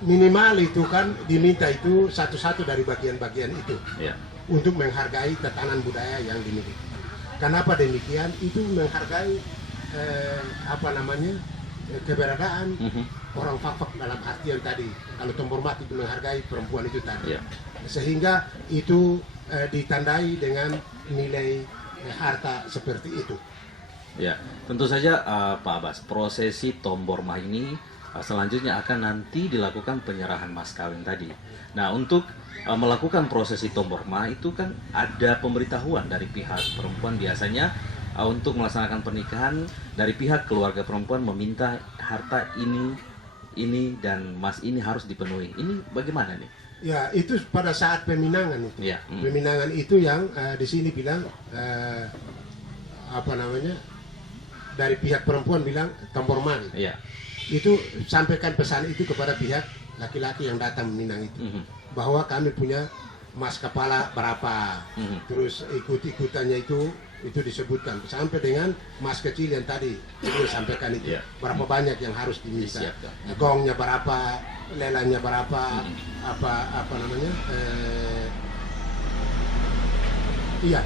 Minimal itu kan diminta itu satu-satu dari bagian-bagian itu untuk menghargai tatanan budaya yang dimiliki. Kenapa demikian? Itu menghargai keberadaan orang Fak-Fak dalam artian tadi, kalau Tombormah itu menghargai perempuan itu tadi, sehingga itu ditandai dengan nilai harta seperti itu. Ya, tentu saja Pak Abbas, prosesi Tombormah ini selanjutnya akan nanti dilakukan penyerahan mas kawin tadi. Nah, untuk melakukan prosesi Tombormah itu kan ada pemberitahuan dari pihak perempuan biasanya. Untuk melaksanakan pernikahan dari pihak keluarga perempuan meminta harta ini dan mas ini harus dipenuhi. Ini bagaimana nih? Ya, itu pada saat peminangan itu. Peminangan itu yang di sini bilang dari pihak perempuan bilang Tombormah. Itu sampaikan pesan itu kepada pihak laki-laki yang datang meminang itu, bahwa kami punya mas kepala berapa, terus ikut-ikutannya itu disebutkan sampai dengan mas kecil yang tadi itu sampaikan itu berapa banyak yang harus diminta, gongnya berapa, lelangnya berapa,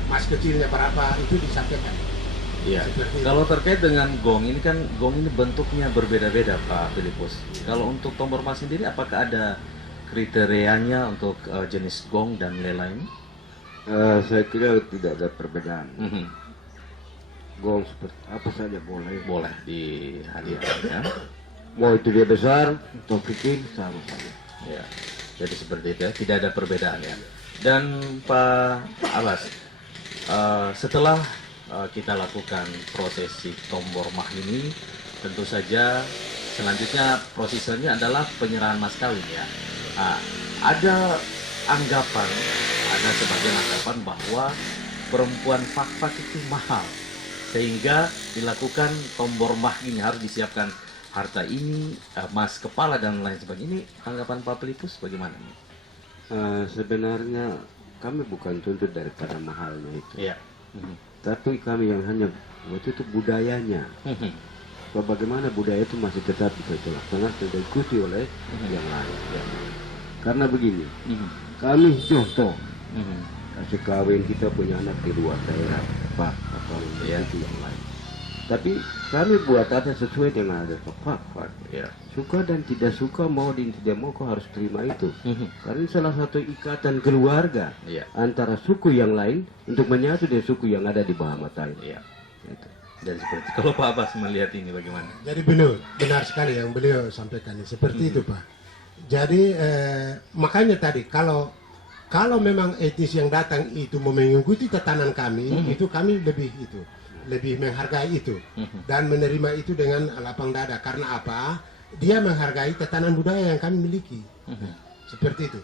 mas kecilnya berapa itu disampaikan. Kalau terkait dengan gong ini kan, gong ini bentuknya berbeda-beda Pak Filipus. Kalau untuk Tombormah sendiri apakah ada kriterianya untuk jenis gong dan lela ini? Saya kira tidak ada perbedaan. Gong seperti apa saja boleh dihadiahkan. Mau itu dia besar atau kecil sama saja. Jadi seperti itu ya, tidak ada perbedaan ya. Dan Pak Abbas, setelah kita lakukan prosesi tombor mah ini, tentu saja selanjutnya prosesnya adalah penyerahan mas kawin ya. Ada anggapan, ada sebagian anggapan bahwa perempuan fak-fak itu mahal, sehingga dilakukan tombor mah ini, harus disiapkan harta ini, mas kepala dan lain sebagainya. Ini tanggapan Pak Pelipus bagaimana nih? Sebenarnya kami bukan tuntut daripada mahalnya itu. Iya. Tapi kami yang hanya waktu itu budayanya. Bagaimana budaya itu masih tetap bisa dilaksanakan dan diikuti oleh yang lain. Ya. Karena begini, kami contoh, kasih kawin kita punya anak di luar daerah, Pak, atau itu yang lain. Tapi kami buat ada sesuai dengan ada Pak. Ya. Suka dan tidak suka, mau dan tidak mau, kau harus terima itu. Karena ini salah satu ikatan keluarga antara suku yang lain untuk menyatu dengan suku yang ada di bawah mata ini. Iya. Itu. Dan seperti kalau Pak Abbas melihat ini bagaimana? Jadi benar sekali yang beliau sampaikan seperti itu Pak. Jadi makanya tadi kalau memang etnis yang datang itu mau mengikuti tatanan kami, itu kami lebih menghargai itu dan menerima itu dengan lapang dada. Karena apa? Dia menghargai tatanan budaya yang kami miliki. Seperti itu.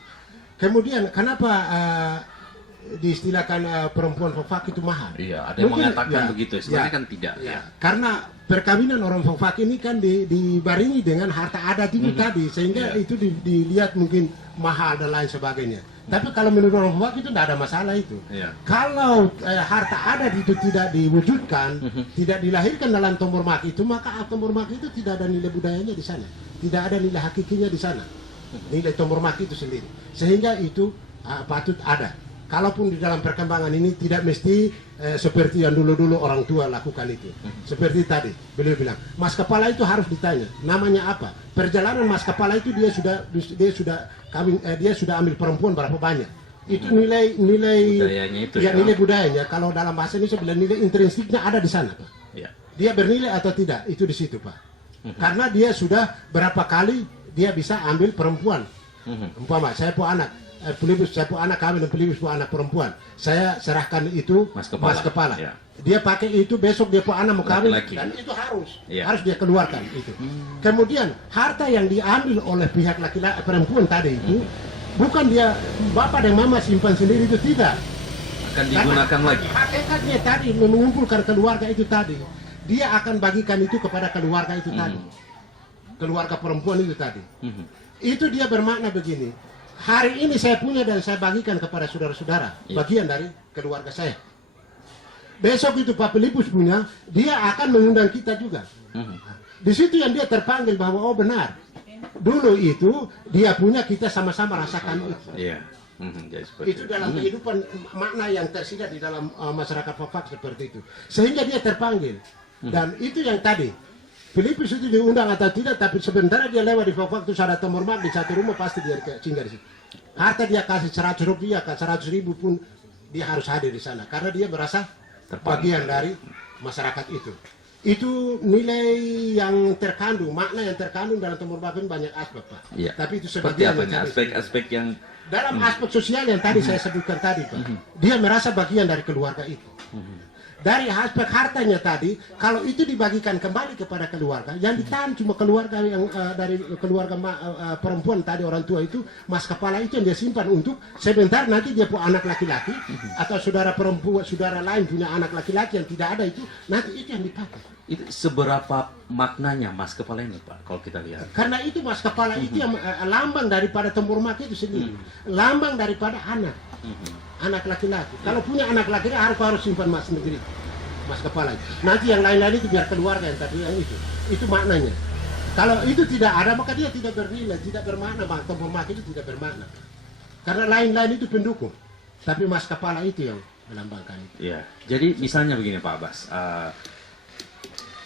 Kemudian kenapa diistilahkan perempuan fak itu mahal? Iya, ada yang Mungkin, mengatakan begitu. Sebenarnya kan tidak. Ya. Karena perkawinan orang fak ini kan dibarengi dengan harta adat itu tadi, sehingga itu dilihat mungkin mahal dan lain sebagainya. Tapi kalau menurut orang fak itu tidak ada masalah itu. Kalau harta adat itu tidak diwujudkan, tidak dilahirkan dalam tombor mak itu, maka tombor mak itu tidak ada nilai budayanya di sana, tidak ada nilai hakikinya di sana, nilai tombor mak itu sendiri. Sehingga itu patut ada. Kalaupun di dalam perkembangan ini tidak mesti seperti yang dulu-dulu orang tua lakukan itu. Seperti tadi beliau bilang, mas kepala itu harus ditanya namanya apa. Perjalanan mas kepala itu dia sudah ambil perempuan berapa banyak. Itu nilai budayanya itu ya. Nilai budayanya. Kalau dalam bahasa Indonesia bilang nilai intrinsiknya ada di sana Pak. Ya. Dia bernilai atau tidak itu di situ Pak. Karena dia sudah berapa kali dia bisa ambil perempuan. Umpama saya punya anak. Pelibus, saya punya anak kawin dan pelibus punya anak perempuan. Saya serahkan itu mas kepala. Ya. Dia pakai itu, besok dia punya anak mau kawin dan itu harus dia keluarkan itu. Kemudian harta yang diambil oleh pihak laki-laki perempuan tadi itu bukan dia bapak dan mama simpan sendiri, itu tidak. Akan digunakan lagi. Hakikatnya tadi mengumpulkan keluarga itu tadi. Dia akan bagikan itu kepada keluarga itu tadi. Keluarga perempuan itu tadi. Itu dia bermakna begini. Hari ini saya punya dan saya bagikan kepada saudara-saudara, bagian dari keluarga saya. Besok itu Pak Pelipus punya, dia akan mengundang kita juga. Di situ yang dia terpanggil bahwa oh benar, dulu itu dia punya, kita sama-sama rasakan itu. Itu dalam kehidupan makna yang tersirat di dalam masyarakat Fak seperti itu. Sehingga dia terpanggil. Dan itu yang tadi. Pelipus itu diundang atau tidak, tapi sebentar dia lewat di Fak itu ada tombor mak di satu rumah, pasti dia singgah di situ. Harta dia kasih 100 rupiah, 100 ribu pun dia harus hadir di sana. Karena dia merasa bagian dari masyarakat itu. Itu nilai yang terkandung, makna yang terkandung dalam tombor mak banyak aspek Pak. Tapi itu sebagian aspek-aspek yang dalam aspek sosial yang tadi saya sebutkan tadi Pak. Dia merasa bagian dari keluarga itu. Dari aspek hartanya tadi, kalau itu dibagikan kembali kepada keluarga, yang ditahan cuma keluarga yang dari keluarga perempuan tadi, orang tua itu, mas kepala itu yang dia simpan untuk sebentar nanti dia punya anak laki-laki atau saudara perempuan, saudara lain punya anak laki-laki yang tidak ada itu, nanti itu yang dipakai. Itu seberapa maknanya mas kepala ini Pak, kalau kita lihat? Karena itu mas kepala itu yang lambang daripada tombor mak itu sendiri, lambang daripada anak. Anak laki-laki. Kalau punya anak laki-laki harus simpan mas negeri, mas kepala. Nanti yang lain-lain itu biar keluarga yang tadi yang itu. Itu maknanya. Kalau itu tidak ada maka dia tidak bernilai, tidak bermakna. Tombol mak itu tidak bermakna. Karena lain-lain itu pendukung. Tapi mas kepala itu yang melambangkan itu. Iya. Jadi misalnya begini Pak Abbas,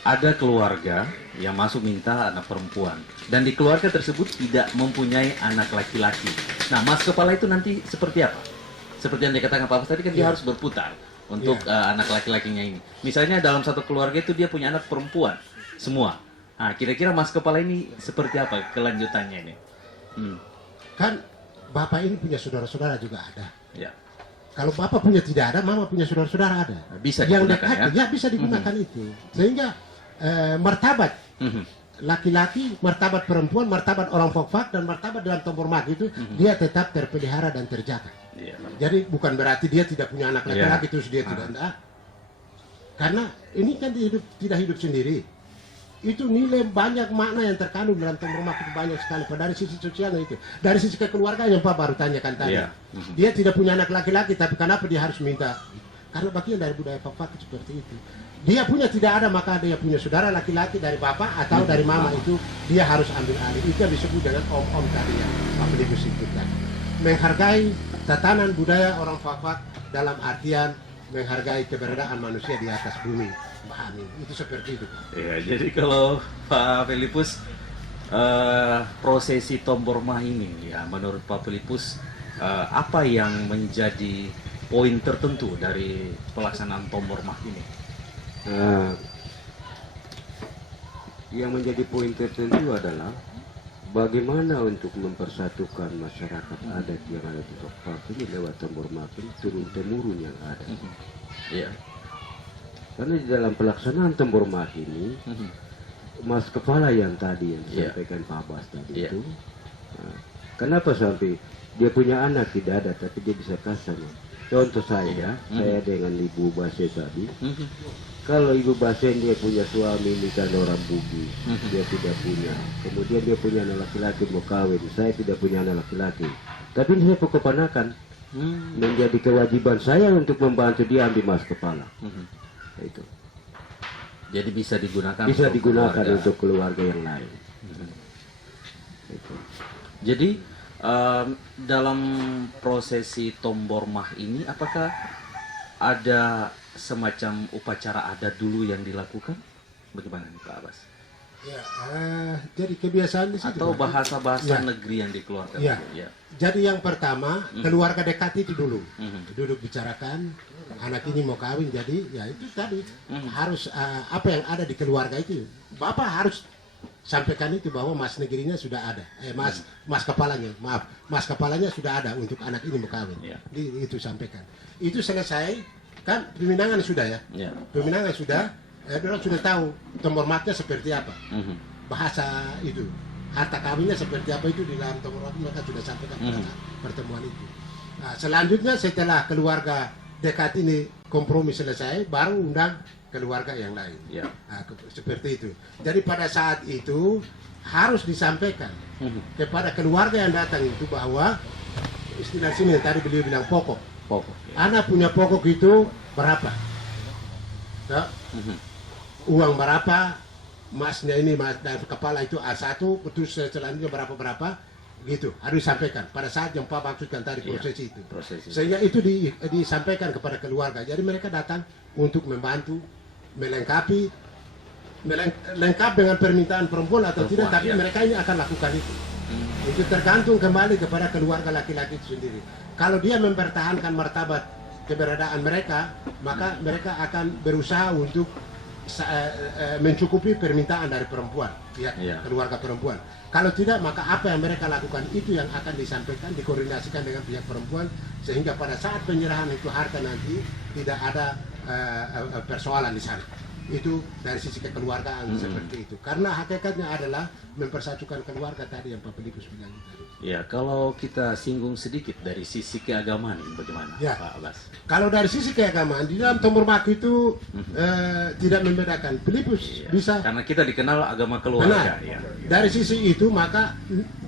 ada keluarga yang masuk minta anak perempuan dan di keluarga tersebut tidak mempunyai anak laki-laki. Nah mas kepala itu nanti seperti apa? Seperti yang dikatakan Pak Abbas tadi kan dia harus berputar untuk anak laki-lakinya ini. Misalnya dalam satu keluarga itu dia punya anak perempuan semua. Nah, kira-kira mas kepala ini seperti apa kelanjutannya ini? Kan bapak ini punya saudara-saudara juga ada. Ya. Kalau bapak punya tidak ada, mama punya saudara-saudara ada. Bisa yang digunakan, dekat, ya bisa digunakan itu. Sehingga martabat laki-laki, martabat perempuan, martabat orang fak-fak, dan martabat dalam tombor mak itu dia tetap terpelihara dan terjaga. Iya. Jadi bukan berarti dia tidak punya anak laki-laki terus dia tidak ada. Karena ini kan tidak hidup sendiri. Itu nilai banyak makna yang terkandung dalam tombor mak itu banyak sekali. Dari sisi sosialnya itu, dari sisi kekeluargaan yang Pak baru tanyakan tadi. Iya. Dia tidak punya anak laki-laki, tapi kenapa dia harus minta? Karena bagian dari budaya fak-fak seperti itu. Dia punya tidak ada, maka dia punya saudara laki-laki dari bapak atau dari mama itu dia harus ambil alih. Itu yang disebut dengan om-om tadi yang Pak Filipus sebutkan. Menghargai tatanan budaya orang fak-fak dalam artian menghargai keberadaan manusia di atas bumi. Pahami, itu seperti itu. Ya, jadi kalau Pak Filipus prosesi tombor mah ini, ya menurut Pak Filipus apa yang menjadi poin tertentu dari pelaksanaan tombor mah ini? Yang menjadi poin tertentu adalah bagaimana untuk mempersatukan masyarakat adat yang ada di Fak-Fak ini lewat tombor mah ini turun-temurun yang ada. Ya. Karena di dalam pelaksanaan tombor mah ini, Mas Kepala yang tadi yang disampaikan Pak Abbas tadi itu, kenapa sampai dia punya anak tidak ada, tapi dia bisa kasih? Contoh saya dengan Ibu Base tadi, kalau Ibu Base dia punya suami ini kan orang Bugis, dia tidak punya, kemudian dia punya anak laki-laki mau kawin, saya tidak punya anak laki-laki, tapi ini saya keponakan, menjadi kewajiban saya untuk membantu dia ambil Mas Kepala. Itu Jadi bisa digunakan untuk keluarga yang lain. Itu. Jadi dalam prosesi tombor mah ini apakah ada semacam upacara adat dulu yang dilakukan? Bagaimana nih Pak Abbas? Ya, jadi kebiasaan di situ. Atau bahasa-bahasa Ya. negeri yang dikeluarkan? Ya. Ya. Jadi yang pertama keluarga dekat itu dulu duduk bicarakan anak ini mau kawin, jadi ya itu tadi harus apa yang ada di keluarga itu bapak harus sampaikan itu bahwa mas negerinya sudah ada, mas kepalanya sudah ada untuk anak ini mau kawin. Ya. Itu sampaikan. Itu selesai kan peminangan sudah ya. Ya. Peminangan sudah, orang sudah tahu tombor matnya seperti apa, bahasa itu. Harta kawinnya seperti apa itu di dalam tombor mati mereka sudah sampaikan pada pertemuan itu. Nah, selanjutnya setelah keluarga dekat ini kompromi selesai, baru undang keluarga yang lain. Ya. Nah, seperti itu. Jadi pada saat itu harus disampaikan kepada keluarga yang datang itu bahwa istilah sini yang tadi beliau bilang pokok. Ya. Anak punya pokok itu berapa? Ya? Uang berapa? Masnya ini mas dari kepala itu A1 terus selanjutnya berapa gitu harus disampaikan pada saat yang Pak maksudkan tadi prosesi itu. Sehingga itu disampaikan kepada keluarga. Jadi mereka datang untuk membantu melengkap dengan permintaan perempuan atau tidak, tapi mereka ini akan lakukan itu. Itu tergantung kembali kepada keluarga laki-laki itu sendiri. Kalau dia mempertahankan martabat keberadaan mereka, maka mereka akan berusaha untuk mencukupi permintaan dari perempuan, keluarga perempuan. Kalau tidak, maka apa yang mereka lakukan itu yang akan disampaikan, dikoordinasikan dengan pihak perempuan, sehingga pada saat penyerahan itu harta nanti tidak ada persoalan di sana. Itu dari sisi kekeluargaan seperti itu. Karena hakikatnya adalah mempersatukan keluarga tadi yang Pak Filipus bilang tadi. Ya, kalau kita singgung sedikit dari sisi keagamaan bagaimana Pak Abbas? Kalau dari sisi keagamaan di dalam tombor mak itu tidak membedakan. Filipus bisa. Karena kita dikenal agama keluarga. Ya. Dari sisi itu maka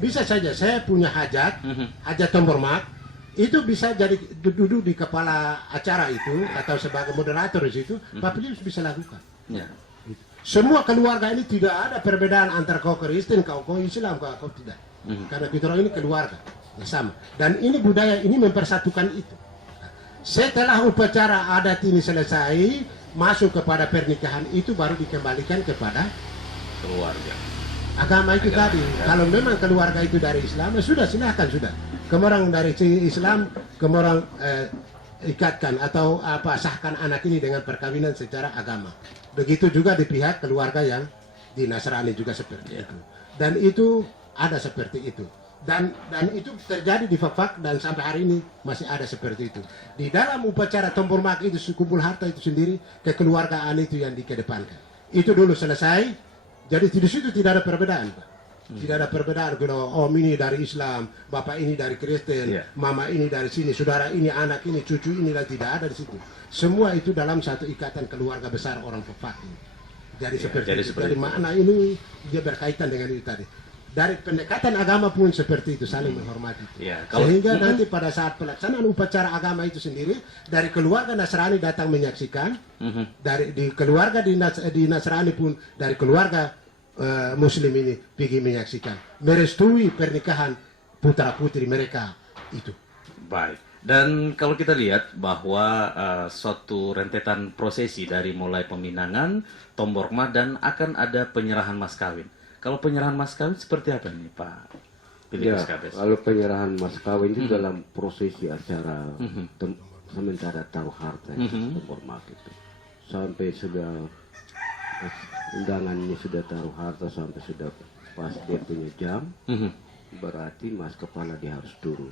bisa saja saya punya hajat, hajat tombor mak itu bisa jadi duduk di kepala acara itu atau sebagai moderator di situ, Pak Filipus bisa lakukan. Ya. Semua keluarga ini tidak ada perbedaan antara kau Kristen, kau Islam, kau tidak. Karena kita orang ini keluarga sama. Dan ini budaya ini mempersatukan itu. Setelah upacara adat ini selesai, masuk kepada pernikahan itu baru dikembalikan kepada keluarga. Agama itu tadi. Kalau memang keluarga itu dari Islam, sudah silahkan sudah. Kemudian dari Islam, kemudian ikatkan atau sahkan anak ini dengan perkawinan secara agama. Begitu juga di pihak keluarga yang di Nasrani juga seperti itu. Dan itu ada seperti itu. Dan itu terjadi di Fak-Fak dan sampai hari ini masih ada seperti itu. Di dalam upacara tombor mak itu kumpul harta itu sendiri, kekeluargaan itu yang dikedepankan. Itu dulu selesai, jadi di situ tidak ada perbedaan, Pak. Tidak ada perbedaan kalau om ini dari Islam, bapak ini dari Kristen, mama ini dari sini, saudara ini, anak ini, cucu ini, dan tidak ada di situ. Semua itu dalam satu ikatan keluarga besar orang Fak-Fak ini. Jadi seperti itu. Jadi makna ini dia berkaitan dengan itu tadi. Dari pendekatan agama pun seperti itu, saling menghormati. Sehingga nanti pada saat pelaksanaan upacara agama itu sendiri, dari keluarga Nasrani datang menyaksikan, di keluarga di Nasrani pun dari keluarga Muslim ini pergi menyaksikan, merestui pernikahan putra putri mereka itu. Baik. Dan kalau kita lihat bahwa suatu rentetan prosesi dari mulai peminangan, tombor mah, dan akan ada penyerahan mas kawin. Kalau penyerahan mas kawin seperti apa nih Pak Philippus Kabes? Kalau penyerahan mas kawin itu dalam prosesi acara sementara taruh harta tombor mah itu, sampai sudah undangan ini sudah taruh harta sampai sudah pas dia punya jam, berarti mas kepala dia harus turun.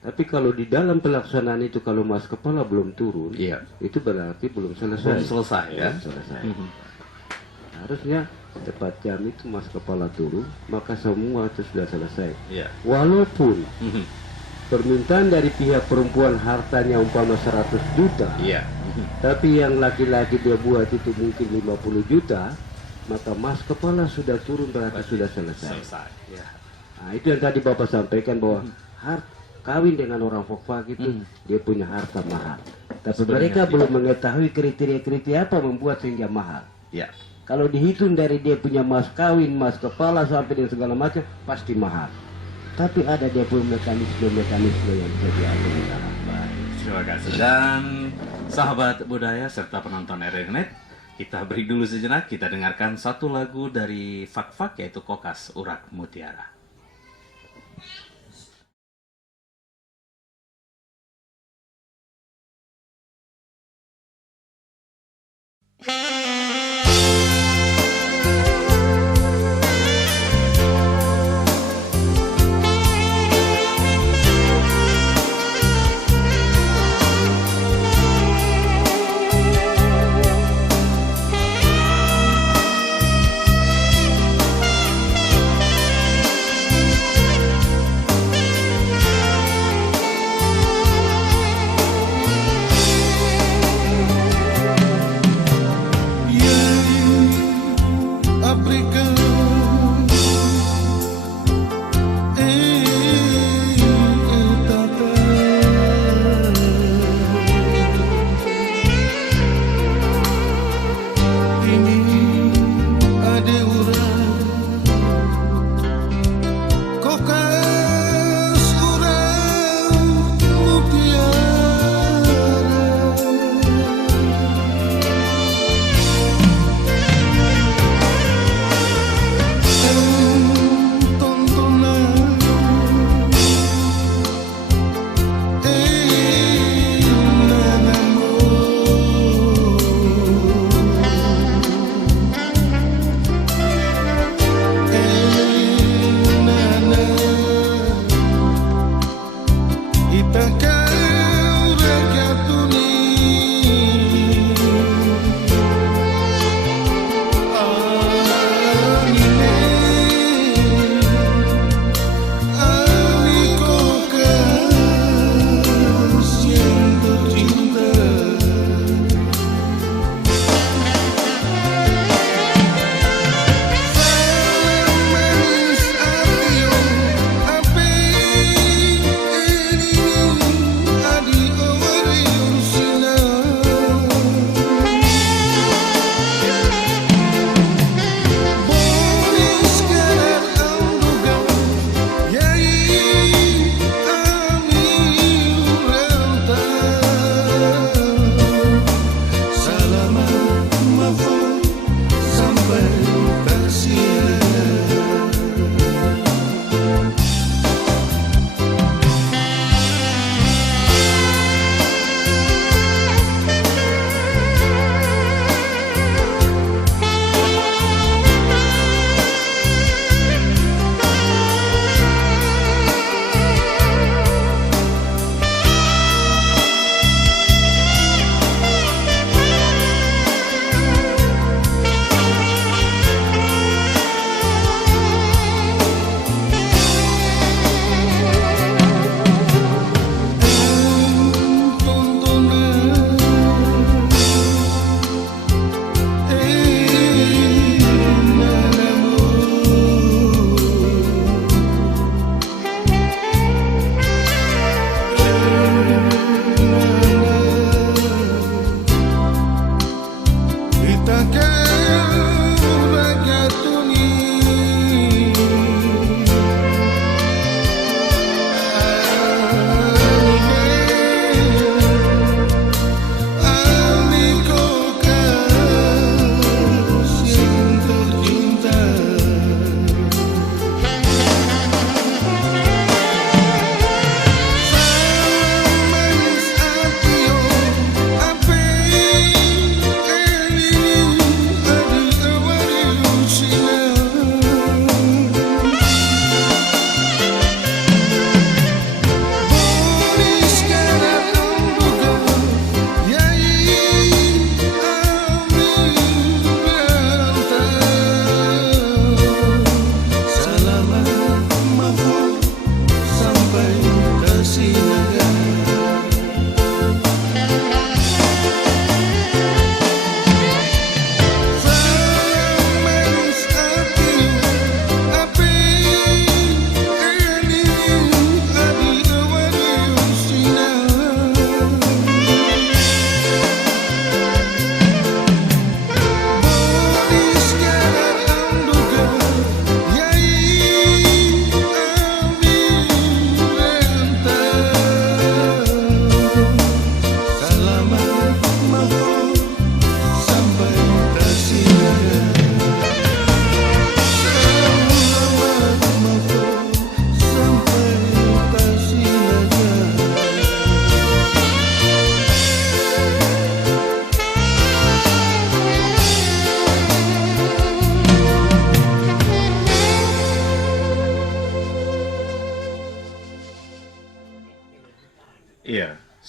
Tapi kalau di dalam pelaksanaan itu kalau mas kepala belum turun, itu berarti belum selesai. Belum selesai ya. Selesai. Harusnya tepat jam itu mas kepala turun, maka semua itu sudah selesai. Walaupun permintaan dari pihak perempuan hartanya umpama 100 juta, tapi yang laki-laki dia buat itu mungkin 50 juta, maka mas kepala sudah turun berarti sudah selesai. Nah, itu yang tadi Bapak sampaikan bahwa kawin dengan orang Fak-Fak itu dia punya harta mahal. Tapi mereka belum mengetahui kriteria-kriteria apa membuat sehingga mahal. Kalau dihitung dari dia punya mas kawin, mas kepala sampai dengan segala macam pasti mahal. Tapi ada dia punya mekanisme yang bisa diatur di dalam. Terima kasih. Dan sahabat budaya serta penonton RRNet, kita beri dulu sejenak, kita dengarkan satu lagu dari Fak-Fak yaitu Kokas Urak Mutiara.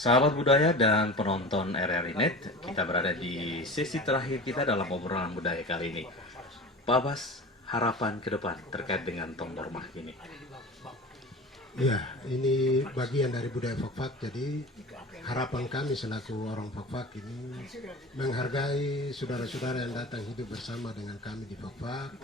Sahabat budaya dan penonton RRI Net, kita berada di sesi terakhir kita dalam obrolan budaya kali ini. Pak Abbas, harapan ke depan terkait dengan Tombor Mah ini. Ya, ini bagian dari budaya Fak-Fak. Jadi harapan kami selaku orang Fak-Fak ini menghargai saudara-saudara yang datang hidup bersama dengan kami di Fak-Fak,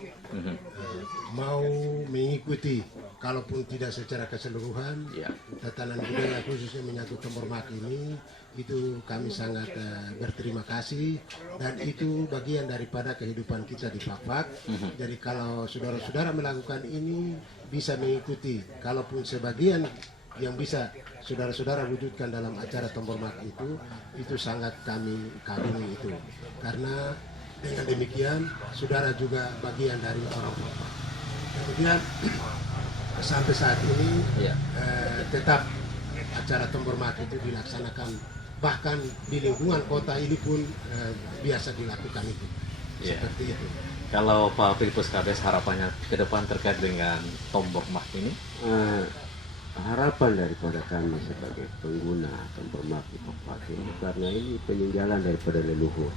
mau mengikuti, kalaupun tidak secara keseluruhan, tatanan budaya khususnya menyangkut Tombor Mah ini, itu kami sangat berterima kasih, dan itu bagian daripada kehidupan kita di Fak-Fak. Jadi kalau saudara-saudara melakukan ini bisa mengikuti, kalaupun sebagian yang bisa saudara-saudara wujudkan dalam acara Tombor Mah itu sangat kami kagumi itu, karena dengan demikian saudara juga bagian dari orang Fak-Fak. Kemudian sampai saat ini tetap acara Tombor Mah itu dilaksanakan, bahkan di lingkungan kota ini pun biasa dilakukan itu. Seperti itu. Kalau Pak Filipus Kades, harapannya ke depan terkait dengan Tombor Mah ini? Harapan daripada kami sebagai pengguna Tombor Mah di Fak-Fak ini, karena ini peninggalan daripada leluhur.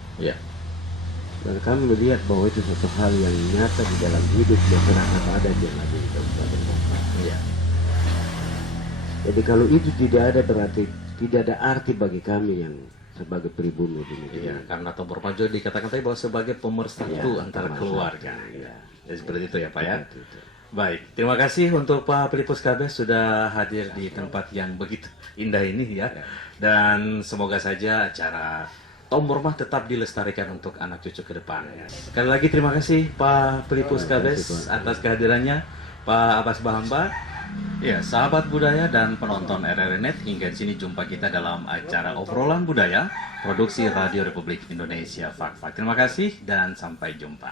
Dan kami melihat bahwa itu suatu hal yang nyata di dalam hidup masyarakat adat yang ada di Kabupaten Fak-Fak. Jadi kalau itu tidak ada, berarti tidak ada arti bagi kami yang sebagai pribumi di negeri. Karena Tombor Mah juga dikatakan tadi bahwa sebagai pemersatu antara keluarga. Jadi seperti itu ya Pak ya. Baik, terima kasih untuk Pak Filipus Kades sudah hadir di tempat yang begitu indah ini ya. Dan semoga saja acara Tombor Mah tetap dilestarikan untuk anak cucu ke depan. Sekali lagi terima kasih Pak Filipus Kades atas kehadirannya. Pak Abbas Bahamba. Ya, sahabat budaya dan penonton RRI Net, hingga di sini jumpa kita dalam acara obrolan budaya produksi Radio Republik Indonesia Fak-Fak. Terima kasih dan sampai jumpa.